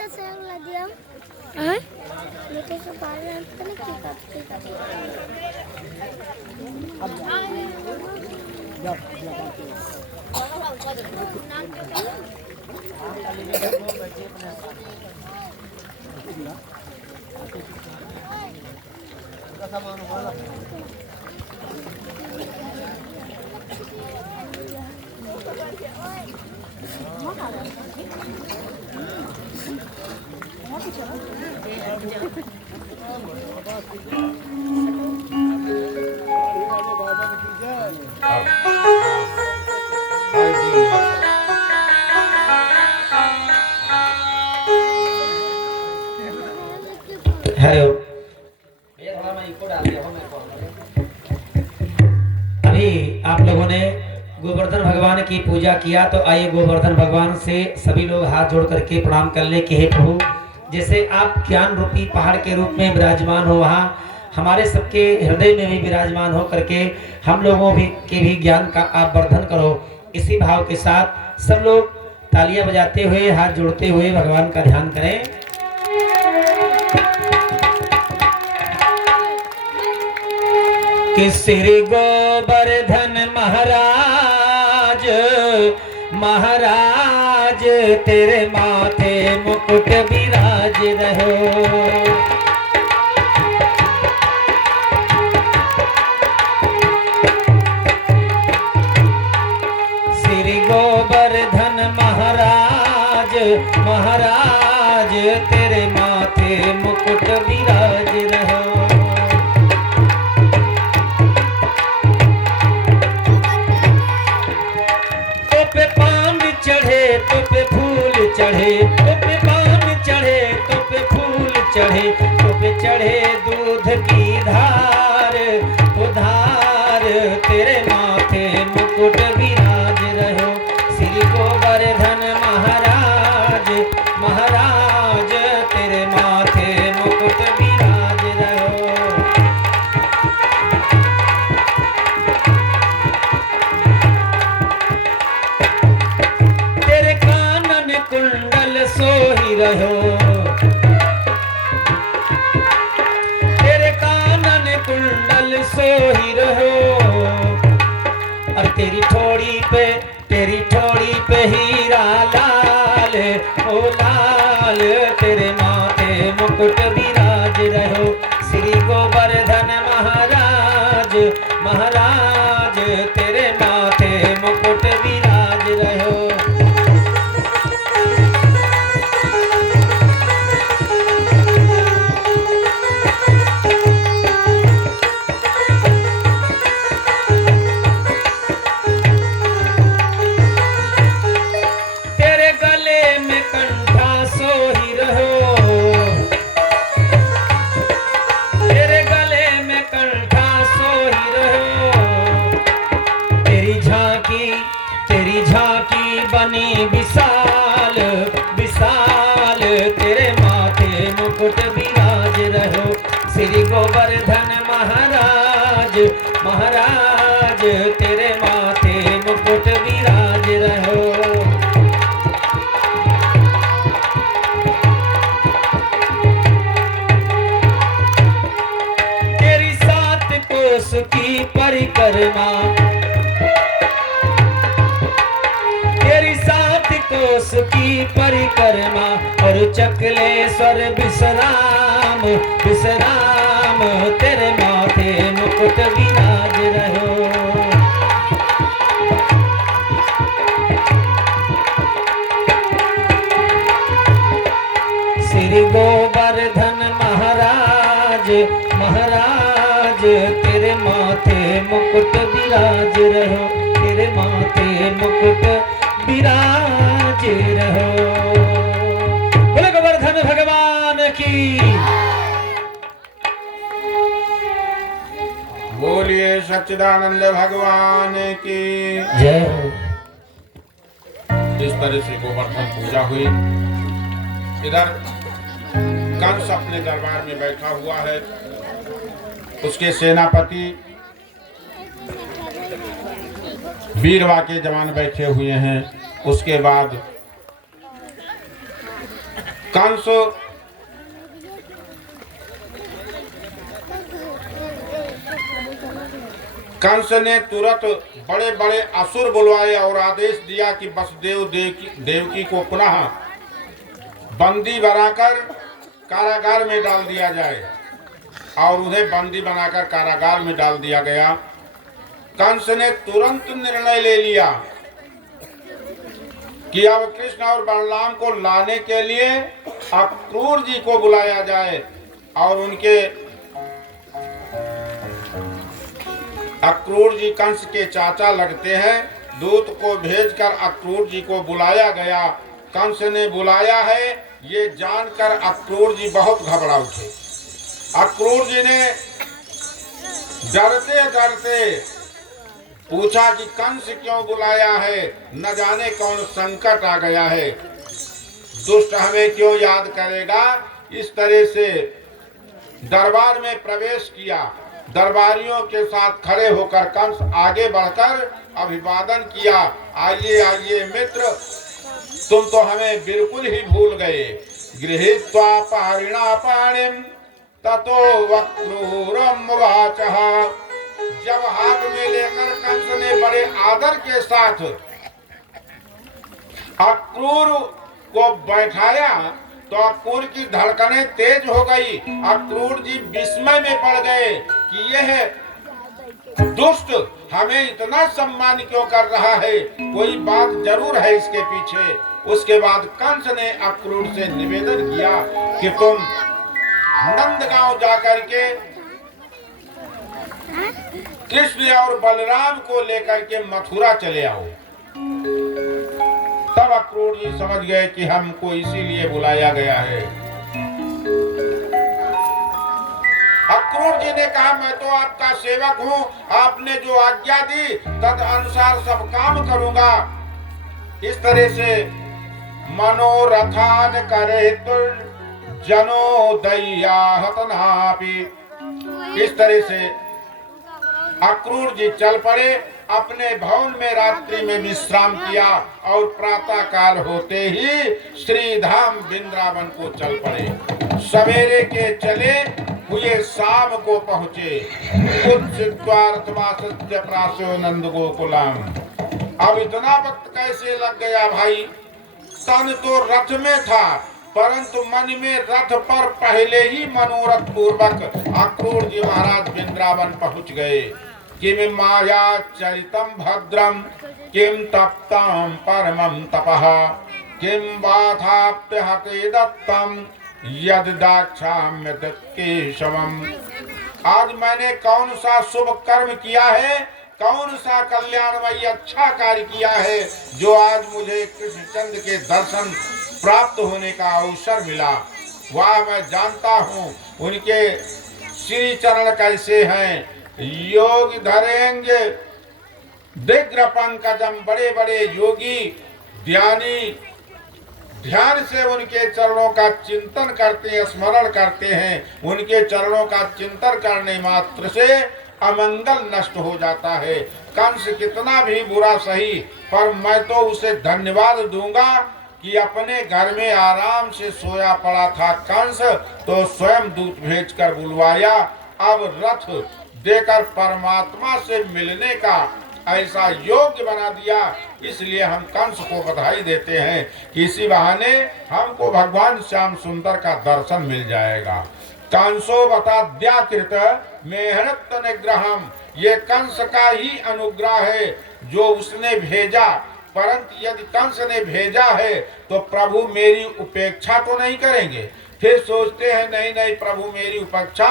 अभी आप लोगों ने गोवर्धन भगवान की पूजा किया, तो आइए गोवर्धन भगवान से सभी लोग हाथ जोड़ करके प्रणाम कर ले कि हे प्रभु, जैसे आप ज्ञान रूपी पहाड़ के रूप में विराजमान हो, वहाँ हमारे सबके हृदय में भी विराजमान हो करके हम लोगों के भी ज्ञान का आप वर्धन करो। इसी भाव के साथ सब लोग तालियां बजाते हुए हाथ जोड़ते हुए भगवान का ध्यान करें। कि श्री गोवर्धन महाराज महाराज तेरे माथे मुकुट विराज रहे। सो ही रहो। और तेरी ठोड़ी पे हीरा लाल, ओ लाल तेरे माथे मुकुट विराज रहो। श्री गोवर्धन महाराज महाराज तेरे माथे मुकुट विराज रहो। तेरे गले में कंठा सो ही रहो। तेरे गले में कंठा सो ही रहो। तेरी झांकी बनी विशाल विशाल तेरे माथे मुकुट विराज रहो। श्री गोवर्धन महाराज महाराज तेरे माथे मुकुट विराज रहो। तेरी 7 कोस की परिक्रमा, तेरी 7 कोस की परिक्रमा और चकलेश्वर विश्राम विश्राम तेरे माथे मुकुट विराज रहो। श्री गोवर्धन महाराज महाराज तेरे माथे मुकुट विराज रहो। तेरे माथे मुकुट विराज रहो। बोले गोवर्धन भगवान की। बोलिए सच्चिदानंद भगवान की जय हो। इस तरह से गोवर्धन पूजा हुई। इधर कंस अपने दरबार में बैठा हुआ है, उसके सेनापति वीरवा के जवान बैठे हुए हैं। उसके बाद कंस ने तुरंत बड़े बड़े असुर बुलवाए और आदेश दिया कि वसुदेव देवकी को पुनः बंदी बनाकर कारागार में डाल दिया जाए। और उन्हें बंदी बनाकर कारागार में डाल दिया गया। कंस ने तुरंत निर्णय ले लिया कि अब कृष्ण और बलराम को लाने के लिए अक्रूर जी को बुलाया जाए। और उनके अक्रूर जी कंस के चाचा लगते हैं। दूत को भेजकर अक्रूर जी को बुलाया गया। कंस ने बुलाया है ये जानकर अक्रूर जी बहुत घबरा उठे। अक्रूर जी ने डरते डरते पूछा कि कंस क्यों बुलाया है, न जाने कौन संकट आ गया है, दुष्ट हमें क्यों याद करेगा। इस तरह से दरबार में प्रवेश किया। दरबारियों के साथ खड़े होकर कंस आगे बढ़कर अभिवादन किया। आइए आइए मित्र, तुम तो हमें बिल्कुल ही भूल गए। गृहीत्वा पारिणा पाणिम ततो वक्रूरम वाचः। जब हाथ में लेकर कंस ने बड़े आदर के साथ अक्रूर को बैठाया तो अक्रूर की धड़कनें तेज हो गई। अक्रूर जी विस्मय में पड़ गए कि यह दुष्ट हमें इतना सम्मान क्यों कर रहा है, कोई बात जरूर है इसके पीछे। उसके बाद कंस ने अक्रूर से निवेदन किया कि तुम नंदगांव जाकर के कृष्ण और बलराम को लेकर के मथुरा चले आओ। तब अक्रूर जी समझ गए कि हमको इसीलिए बुलाया गया है। अक्रूर जी ने कहा मैं तो आपका सेवक हूँ, आपने जो आज्ञा दी तद अनुसार सब काम करूंगा। इस तरह से मनोरथान करे तुल जनो दया हतनापि। इस तरह से अक्रूर जी चल पड़े। अपने भवन में रात्रि में विश्राम किया और प्रातः काल होते ही श्री धाम वृंदावन को चल पड़े। सवेरे के चले हुए शाम को पहुंचे। उत्सित्वार्थमासस्य प्रासो नंद गोकुलम। अब इतना वक्त कैसे लग गया भाई? तन तो रथ में था, परंतु मन में रथ पर पहले ही मनोरथ पूर्वक अक्रूर जी महाराज वृंदावन पहुंच गए। किम माया चरितम भद्रम किम तप्तम परमम तपः किम बाधाप्य हते दत्तम यद दाक्षाम्य केशवम। आज मैंने कौन सा शुभ कर्म किया है, कौन सा कल्याणमयी अच्छा कार्य किया है, जो आज मुझे कृष्णचंद्र के दर्शन प्राप्त होने का अवसर मिला। वह मैं जानता हूँ उनके श्री चरण कैसे हैं। योग धरेंगे दिग्र पंकजम, बड़े बड़े योगी ध्यानी ध्यान से उनके चरणों का चिंतन करते हैं, स्मरण करते हैं। उनके चरणों का चिंतन करने मात्र से अमंगल नष्ट हो जाता है। कंस कितना भी बुरा सही, पर मैं तो उसे धन्यवाद दूंगा कि अपने घर में आराम से सोया पड़ा था कंस, तो स्वयं दूत भेजकर बुलवाया। अब रथ देकर परमात्मा से मिलने का ऐसा योग्य बना दिया। इसलिए हम कंस को बधाई देते हैं कि इसी बहाने हमको भगवान श्याम सुंदर का दर्शन मिल जाएगा। कंसो बताद्याकृत मेहनत निग्रहम, ये कंस का ही अनुग्रह है जो उसने भेजा। परंतु यदि कंस ने भेजा है तो प्रभु मेरी उपेक्षा तो नहीं करेंगे। फिर सोचते हैं नहीं नहीं, प्रभु मेरी उपेक्षा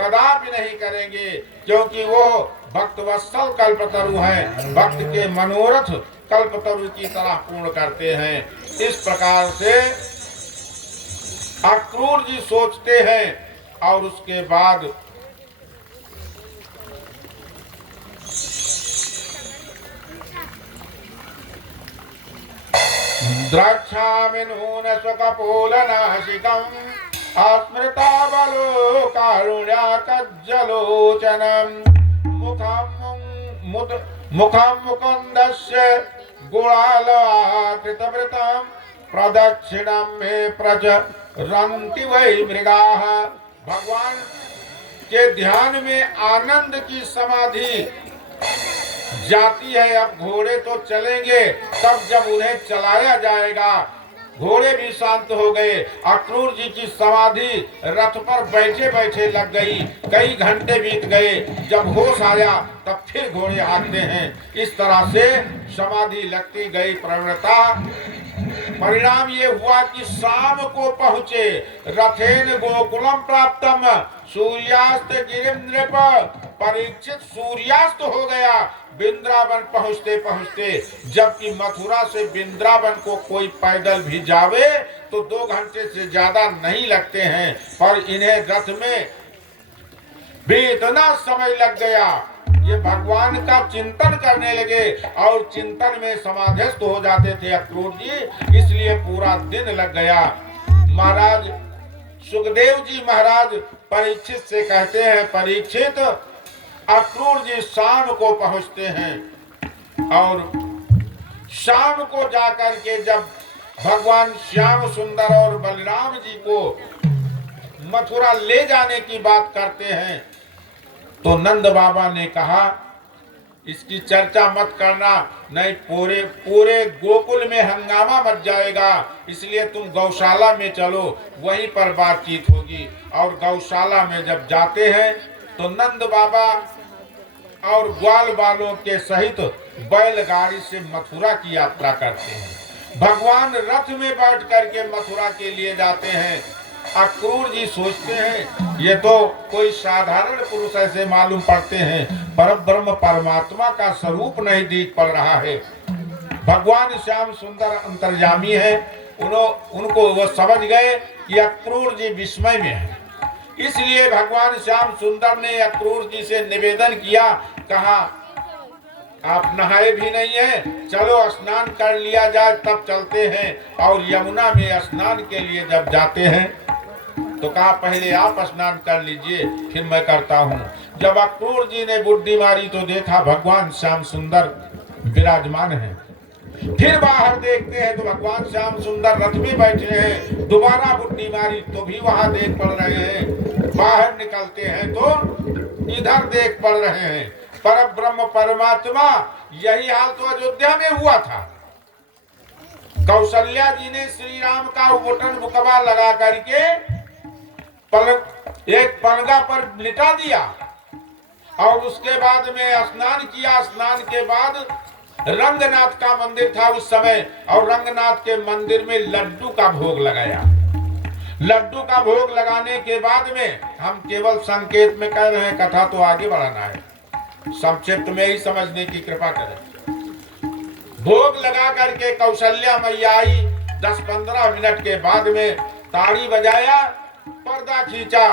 कदापि नहीं करेंगे, क्योंकि वो भक्त वत्सल कल्पतरु हैं, भक्त के मनोरथ कल्पतरु की तरह पूर्ण करते हैं। इस प्रकार से अक्रूर जी सोचते हैं। और उसके बाद द्रक्षामिनून स्वकपोलनाशिकम् अस्मृता बलो कारुण्याकज्जलोचनम् मुखं मुकुन्दस्य गुणालकृतवृतं प्रदक्षिणं मे प्रचरन्ति वै मृगाः। भगवान के ध्यान में आनंद की समाधि जाती है। अब घोड़े तो चलेंगे तब जब उन्हें चलाया जाएगा। घोड़े भी शांत हो गए। अक्रूर जी की समाधि रथ पर बैठे बैठे लग गई। कई घंटे बीत गए। जब होश आया तब फिर घोड़े हाँकते हैं। इस तरह से समाधि लगती गई प्रवणता। परिणाम ये हुआ कि शाम को पहुँचे। रथेन गोकुलम प्राप्तम सूर्यास्त गिरिम नृप। परीक्षित सूर्यास्त हो गया वृंदावन पहुँचते पहुँचते। जबकि मथुरा से वृंदावन को कोई पैदल भी जावे तो 2 घंटे से ज्यादा नहीं लगते हैं, पर इन्हें रथ में भी इतना समय लग गया। ये भगवान का चिंतन करने लगे और चिंतन में समाधिस्थ हो जाते थे अक्रूर जी, इसलिए पूरा दिन लग गया। महाराज सुखदेव जी महाराज परीक्षित से कहते हैं, परीक्षित अक्रूर जी शाम को पहुंचते हैं और शाम को जाकर के जब भगवान श्याम सुंदर और बलराम जी को मथुरा ले जाने की बात करते हैं तो नंद बाबा ने कहा इसकी चर्चा मत करना, नहीं पूरे गोकुल में हंगामा मच जाएगा, इसलिए तुम गौशाला में चलो, वहीं पर बातचीत होगी। और गौशाला में जब जाते हैं तो नंद बाबा और ग्वाल बालों के सहित बैलगाड़ी से मथुरा की यात्रा करते हैं। भगवान रथ में बैठ करके मथुरा के लिए जाते हैं। अक्रूर जी सोचते हैं ये तो कोई साधारण पुरुष ऐसे मालूम पड़ते हैं, परब्रह्म परमात्मा का स्वरूप नहीं दिख पड़ रहा है। भगवान श्याम सुंदर अंतर्यामी है। उनको वो समझ गए कि अक्रूर जी विस्मय में है। इसलिए भगवान श्याम सुंदर ने अक्रूर जी से निवेदन किया, कहा आप नहाए भी नहीं है, चलो स्नान कर लिया जाए तब चलते हैं। और यमुना में स्नान के लिए जब जाते हैं तो कहा पहले आप स्नान कर लीजिए फिर मैं करता हूँ। जब अक्रूर जी ने बुड्डी मारी तो देखा भगवान श्याम सुंदर विराजमान है। फिर बाहर देखते हैं तो भगवान श्याम सुंदर रथ में बैठे हैं। दोबारा बुड्डी मारी तो भी वहां देख पड़ रहे हैं बाहर निकलते हैं तो इधर देख पड़ रहे हैं पर ब्रह्म परमात्मा। यही हाल तो अयोध्या में हुआ था। कौशल्या जी ने श्री राम का बटन बुकवा लगा करके एक पलंगा पर लिटा दिया और उसके बाद में स्नान किया। स्नान के बाद रंगनाथ का मंदिर था उस समय और रंगनाथ के मंदिर में लड्डू का भोग लगाया। लड्डू का भोग लगाने के बाद में हम केवल संकेत में कह रहे हैं, कथा तो आगे बढ़ाना है, संक्षिप्त में ही समझने की कृपा करें। भोग लगा करके कौशल्या मैया आई। 10-15 मिनट के बाद में ताड़ी बजाया, पर्दा खींचा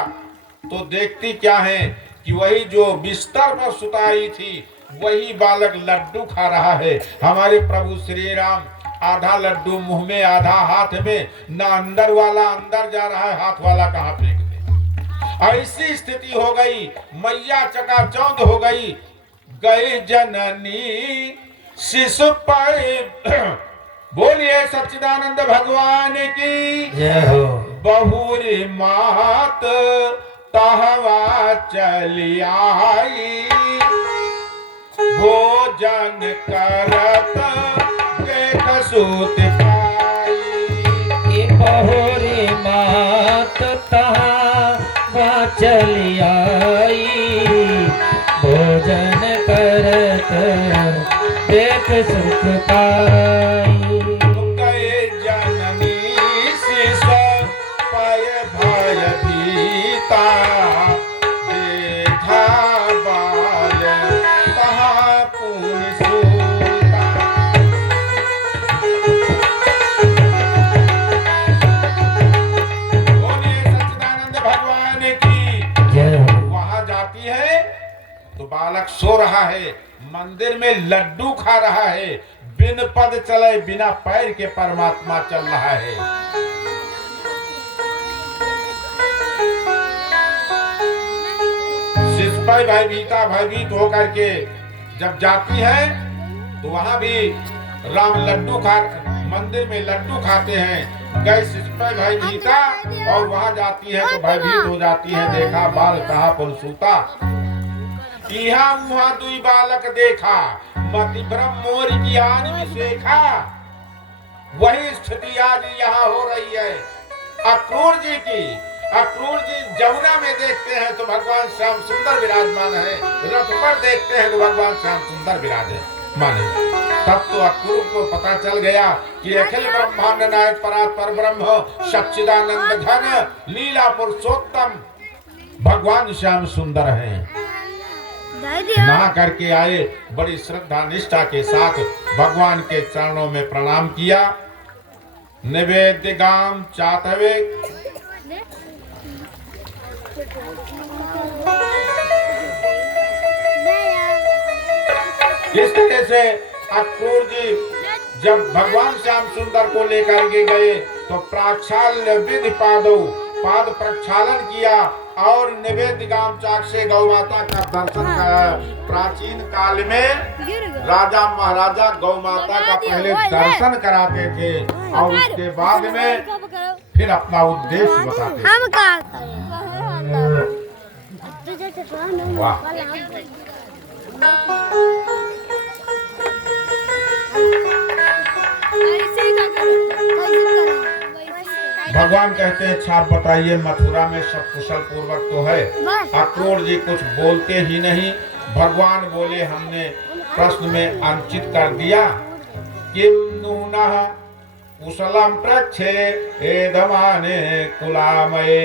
तो देखती क्या है कि वही जो बिस्तर पर सुताई थी वही बालक लड्डू खा रहा है। हमारे प्रभु श्री राम आधा लड्डू मुंह में आधा हाथ में, ना अंदर वाला अंदर जा रहा है, हाथ वाला कहाँ फेंक दे। ऐसी स्थिति हो गई, मैया चकाचौंध हो गई। गई जननी शिशु पर बोलिए सच्चिदानंद भगवान की जय हो। बहुरी मात तहवा चली आई, भोजन करत देख सूत पाई। बहुरी मात तहाँ चली आई, भोजन करत देख सुख पाई। गए जननी शिष पाय भय भीता, देखा बाल तहाँ पुन सूता। बोलिए सच्चिदानंद भगवान की जय हो। वहां जाती है तो बालक सो रहा है, मंदिर में लड्डू खा रहा है। बिन पद चले बिना पैर के परमात्मा चल रहा है। शिष्य भयभीत होकर के जब जाती है तो वहां भी राम लड्डू खा, मंदिर में लड्डू खाते हैं। गए शिष्य भयभीता और वहां जाती है तो भयभीत हो जाती है। देखा बाल कहाँ पर सूता, यहाँ वहाँ दुई बालक देखा, मति भ्रम मोर ज्ञान विशेखा। वही स्थिति आज यहाँ हो रही है अक्रूर जी की। अक्रूर जी जमुना में देखते हैं तो भगवान श्याम सुंदर विराजमान है, रथ पर देखते हैं तो भगवान श्याम सुंदर विराजमान है। तब तो अक्रूर को पता चल गया कि अखिल ब्रह्मांड नायक परात्पर ब्रह्म सच्चिदानंद घन लीला पुरुषोत्तम भगवान श्याम सुंदर हैं। नहा करके आए, बड़ी श्रद्धा निष्ठा के साथ भगवान के चरणों में प्रणाम किया। निवेद्य गाम चातवे, इस तरह से अक्रूर जी जब भगवान श्याम सुंदर को लेकर के गए तो प्राक्षाल्य विधि पाद प्रक्षालन किया और निवेद्य गाम चाक से गौ माता का दर्शन किया। प्राचीन काल में राजा महाराजा गौ माता का पहले दर्शन कराते थे और उसके बाद में फिर अपना उद्देश्य बताते थे। वाह, भगवान कहते हैं अच्छा बताइए मथुरा में सब कुशल पूर्वक तो है। अक्रूर जी कुछ बोलते ही नहीं। भगवान बोले हमने प्रश्न में अंकित कर दिया, किम नूनः कुशलम प्रक्षे एदमाने कुलामये।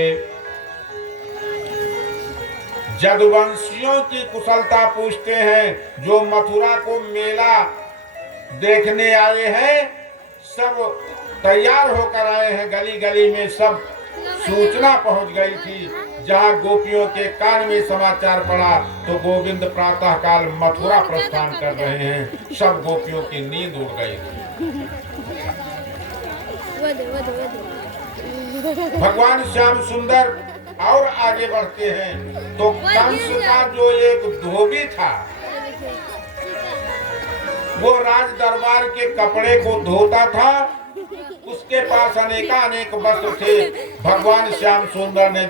जदुवंशियों की कुशलता पूछते हैं, जो मथुरा को मेला देखने आए हैं, सब तैयार होकर आए हैं। गली गली में सब सूचना पहुंच गई थी। जहां गोपियों के कान में समाचार पड़ा तो गोविंद प्रातः काल मथुरा प्रस्थान कर रहे हैं। सब गोपियों की नींद उड़ गई थी। भगवान श्याम सुंदर और आगे बढ़ते हैं तो कंस का जो एक धोबी था वो राज दरबार के कपड़े को धोता था। उसके पास अनेक वस्त्र थे। भगवान श्याम सुंदर ने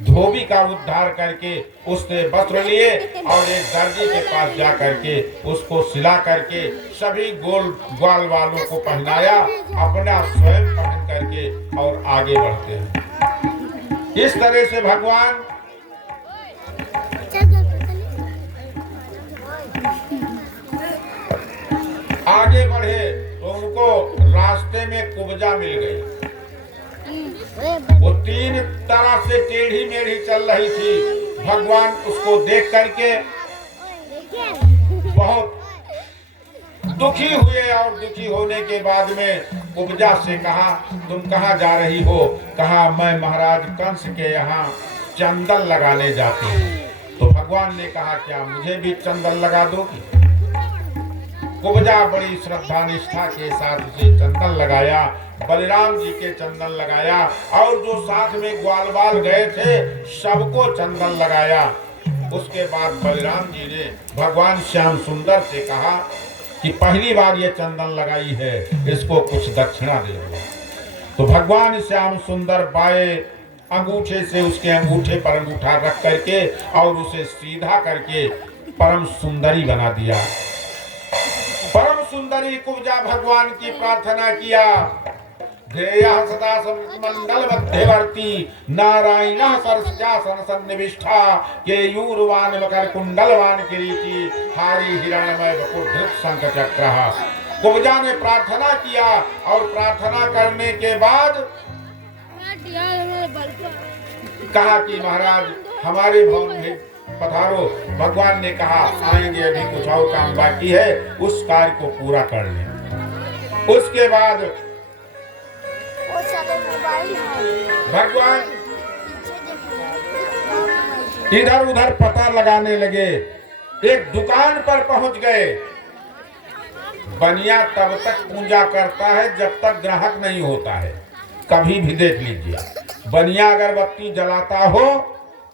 धोबी का उद्धार करके उसने वस्त्र लिए और एक दर्जी के पास जा करके उसको सिला करके सभी ग्वाल वालों को पहनाया, अपना स्वयं पहन करके और आगे बढ़ते हैं। इस तरह से भगवान आगे बढ़े तो उनको रास्ते में कुब्जा मिल गई। वो 3 तरह से टेढ़ी मेढ़ी चल रही थी। भगवान उसको देख करके बहुत दुखी हुए और दुखी होने के बाद में कुब्जा से कहा, तुम कहाँ जा रही हो? कहा, मैं महाराज कंस के यहाँ चंदन लगाने जाती हूँ। तो भगवान ने कहा, क्या मुझे भी चंदन लगा दोगी? कुब्जा बड़ी श्रद्धा निष्ठा के साथ उसे चंदन लगाया, बलराम जी के चंदन लगाया और जो साथ में ग्वाल बाल गए थे सबको चंदन लगाया। उसके बाद बलराम जी ने भगवान श्याम सुंदर से कहा कि पहली बार ये चंदन लगाई है, इसको कुछ दक्षिणा दे दो। तो भगवान श्याम सुंदर बाएं अंगूठे से उसके अंगूठे पर अंगूठा रख करके और उसे सीधा करके परम सुंदरी बना दिया। परम सुंदरी कुब्जा भगवान की प्रार्थना किया। ध्येयः सदा मंडल मध्यवर्ती नारायणः सरस्यासन सन्निविष्टा केयूरवान मकर कुंडलवान किरीटी हारी हिरण्मय वपुर्धृत शंख चक्रः। कुब्जा ने प्रार्थना किया और प्रार्थना करने के बाद कहा कि महाराज हमारे भवन में पधारो। भगवान ने कहा, आएंगे, अभी कुछ और काम बाकी है, उस कार्य को पूरा कर लें। उसके बाद भगवान इधर उधर पता लगाने लगे। एक दुकान पर पहुंच गए। बनिया तब तक पूजा करता है जब तक ग्राहक नहीं होता है। कभी भी देख लीजिए, बनिया अगरबत्ती जलाता हो,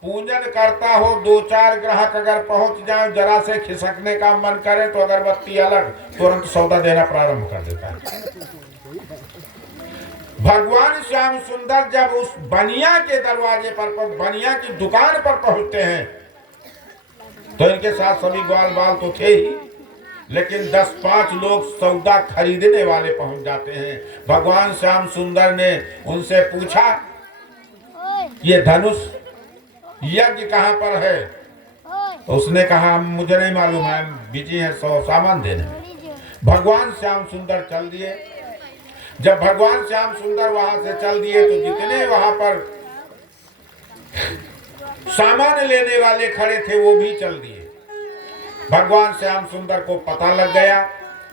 पूजन करता हो, 2-4 ग्राहक अगर पहुंच जाए, जरा से खिसकने का मन करे तो अगरबत्ती अलग तुरंत सौदा देना प्रारंभ कर देता है। भगवान श्याम सुंदर जब उस बनिया के दरवाजे पर बनिया की दुकान पर पहुंचते हैं तो इनके साथ सभी ग्वाल बाल तो थे ही, लेकिन 10-5 लोग सौदा खरीदने वाले पहुंच जाते हैं। भगवान श्याम सुंदर ने उनसे पूछा, ये धनुष यज्ञ कहाँ पर है? उसने कहा, मुझे नहीं मालूम है, बिजी है 100 सामान देने में। भगवान श्याम सुंदर चल दिए। जब भगवान श्याम सुंदर वहां से चल दिए तो जितने वहां पर सामान लेने वाले खड़े थे वो भी चल दिए। भगवान श्याम सुंदर को पता लग गया,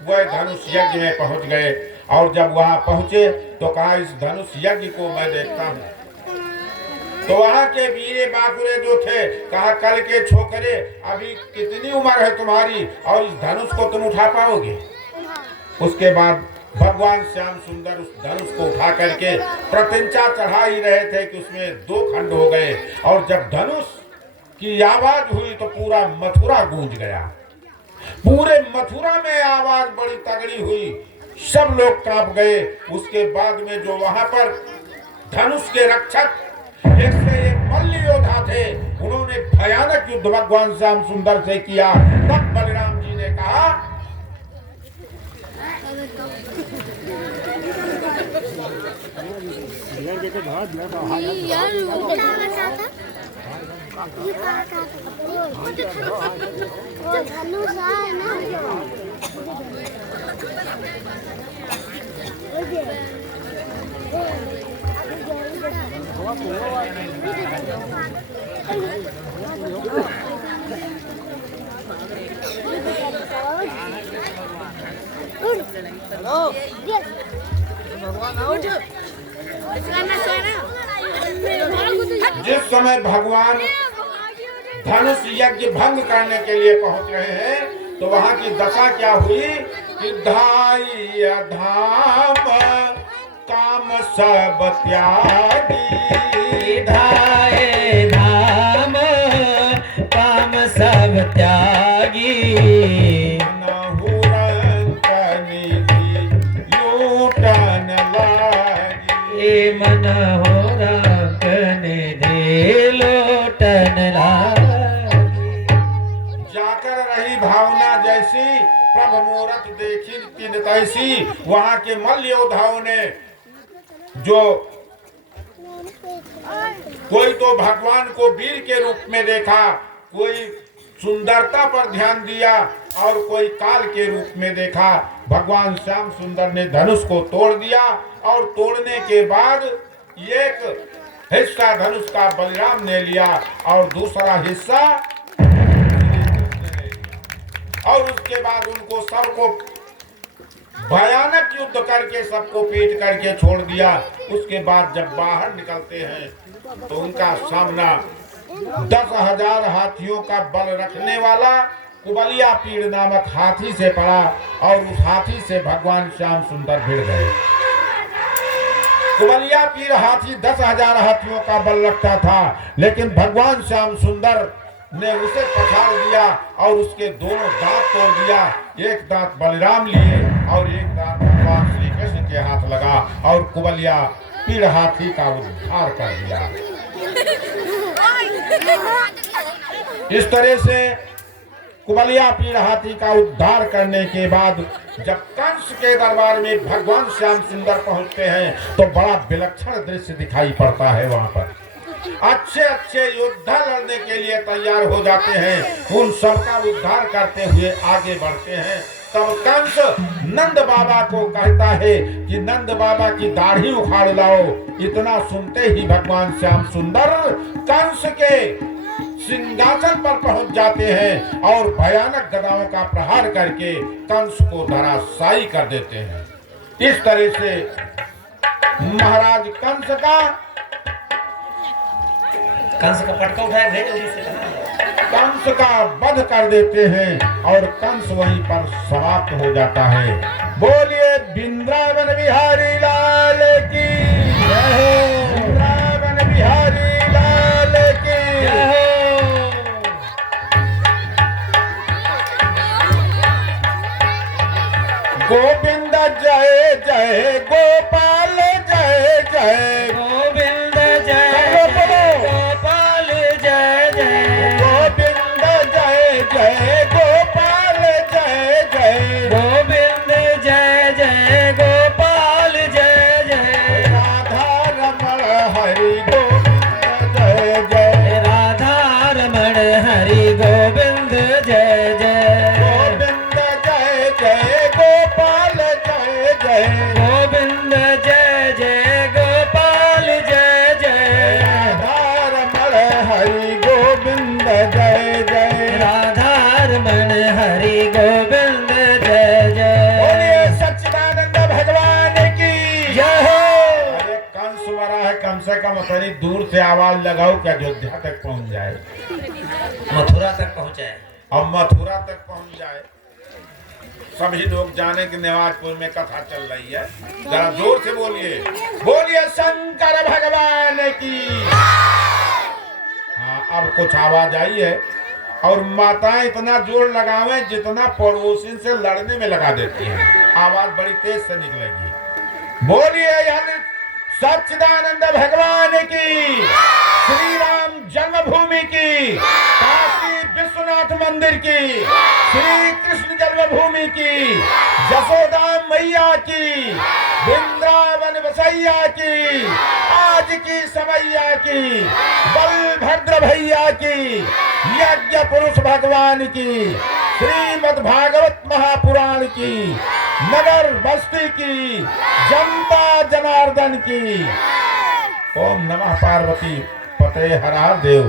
वह धनुष यज्ञ में पहुंच गए और जब वहां पहुंचे तो कहा, इस धनुष यज्ञ को मैं देखता हूं। तो वहां के वीरे बाकुरे जो थे, कहा, कल के छोकरे, अभी कितनी उम्र है तुम्हारी और इस धनुष को तुम उठा पाओगे? उसके बाद भगवान श्याम सुंदर उस धनुष को उठा करके प्रतिंचा चढ़ा ही रहे थे कि उसमें 2 खंड हो गए और जब धनुष की आवाज हुई तो पूरा मथुरा गूंज गया। पूरे मथुरा में आवाज बड़ी तगड़ी हुई, सब लोग कांप गए। उसके बाद में जो वहां पर धनुष के रक्षक 1 से 1 मल्ल योद्धा थे, उन्होंने भयानक युद्ध भगवान श्याम सुंदर से किया। तब बलराम जी ने कहा, जिस समय भगवान धनुष यज्ञ भंग करने के लिए पहुंच रहे हैं तो वहां की दशा क्या हुई कि धाई धाम काम सब त्यागी, धाए धाम काम सब त्यागी, मन हो रंग निधि जाकर रही भावना जैसी, प्रभु मूरत देखी तिन तैसी। वहां के मल्ल योद्धाओं ने जो कोई तो भगवान को वीर के रूप में देखा, कोई सुंदरता पर ध्यान दिया और कोई काल के रूप में देखा। भगवान श्याम सुंदर ने धनुष को तोड़ दिया और तोड़ने के बाद एक हिस्सा धनुष का बलराम ने लिया और दूसरा हिस्सा, और उसके बाद उनको सबको भयानक युद्ध करके सबको पीट करके छोड़ दिया। उसके बाद जब बाहर निकलते हैं तो उनका सामना 10,000 हाथियों का बल रखने वाला कुबलिया पीड़ नामक हाथी से पड़ा और उस हाथी से भगवान श्याम सुंदर भिड़ गए। कुबलिया पीड़ हाथी 10,000 हाथियों का बल रखता था, लेकिन भगवान श्याम सुंदर ने उसे पछाड़ दिया और उसके दोनों दांत तोड़ दिया। एक दांत बलराम लिए और एक दांत भगवान श्री कृष्ण के हाथ लगा और कुबलिया पीड़ हाथी का उद्धार कर दिया। इस तरह से कुबलिया पीड़ हाथी का उद्धार करने के बाद जब कंस के दरबार में भगवान श्याम सुंदर पहुंचते हैं तो बड़ा विलक्षण दृश्य दिखाई पड़ता है। वहां पर अच्छे अच्छे योद्धा लड़ने के लिए तैयार हो जाते हैं, उन सबका उद्धार करते हुए आगे बढ़ते हैं। तब कंस नंद बाबा को कहता है कि नंद बाबा की दाढ़ी उखाड़ लाओ। इतना सुनते ही भगवान श्याम सुंदर कंस के सिंहासन पर पहुंच जाते हैं और भयानक गदाओं का प्रहार करके कंस को धराशायी कर देते हैं। इस तरह से महाराज कंस का पटका उठाया भेज जल्दी से। कंस का वध कर देते हैं और कंस वहीं पर समाप्त हो जाता है। बोलिए वृंदावन बिहारी लाल की जय हो, वृंदावन बिहारी लाल की जय हो। गोविंद जय जय गोपाल जय जय गोविंद जय गोपाल जय जय गोविंद जय जय गोपाल जय जय गोविंद जय जय गोपाल जय जय राधा रमण हरि गोविंद जय जय राधा रमण हरि गोविंद जय जय गोविंद जय जय गोपाल जय जय गोविंद जय जय गोपाल जय जय राधा रमण हरि गोविंद जय जय राधा रमण हरि गोविंद जय जय। बोलिए सच्चिदानंद भगवान की जय हो। अरे कंस मरा है, कम से कम थोड़ी दूर से आवाज लगाओ कि अयोध्या तक पहुंच जाए, मथुरा तक पहुंचाए और मथुरा तक पहुंच जाए। सभी लोग जाने कि नेवाजपुर में कथा चल रही है। जरा जोर से बोलिए, बोलिए शंकर भगवान की। हाँ, अब कुछ आवाज आई है और माताएं इतना जोर लगावे जितना पड़ोसी से लड़ने में लगा देती हैं। आवाज बड़ी तेज से निकलेगी। बोलिए यानी सच्चिदानंद भगवान की, श्री राम जन्मभूमि की, काशी विश्वनाथ मंदिर की, श्री कृष्ण जन्मभूमि की, जसोदा मैया की, वृंदावन बसैया की, आज की समैया की, बलभद्र भैया की, यज्ञ पुरुष भगवान की, श्रीमद् भागवत महापुराण की, नगर बस्ती की, जनता जनार्दन की। ओम नमः पार्वती पते हर हर देव,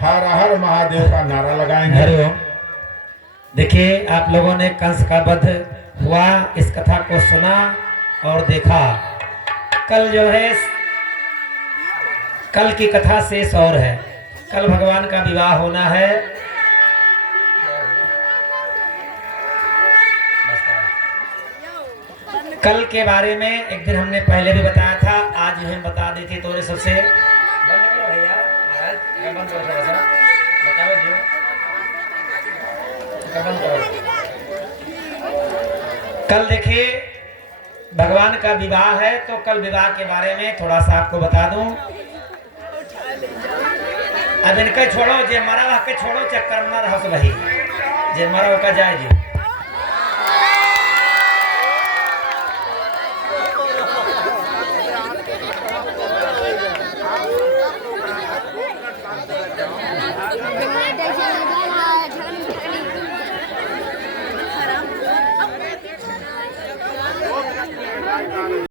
हर हर महादेव का नारा लगाएंगे। हरिओम। देखिए आप लोगों ने कंस का वध हुआ, इस कथा को सुना और देखा। कल जो है कल की कथा शेष और है। कल भगवान का विवाह होना है। कल के बारे में एक दिन हमने पहले भी बताया था, आज हम बता देते थोड़े सबसे। बंद करो भैया, महाराज बंद करो थोड़ा सा, बताओ जो बंद करो। कल देखिए भगवान का विवाह है, तो कल विवाह के बारे में थोड़ा सा आपको बता दूं। अब इनके छोड़ो, जे मरा रह के छोड़ो, चक्कर न रहो वही। जे हमारा होका जाएगी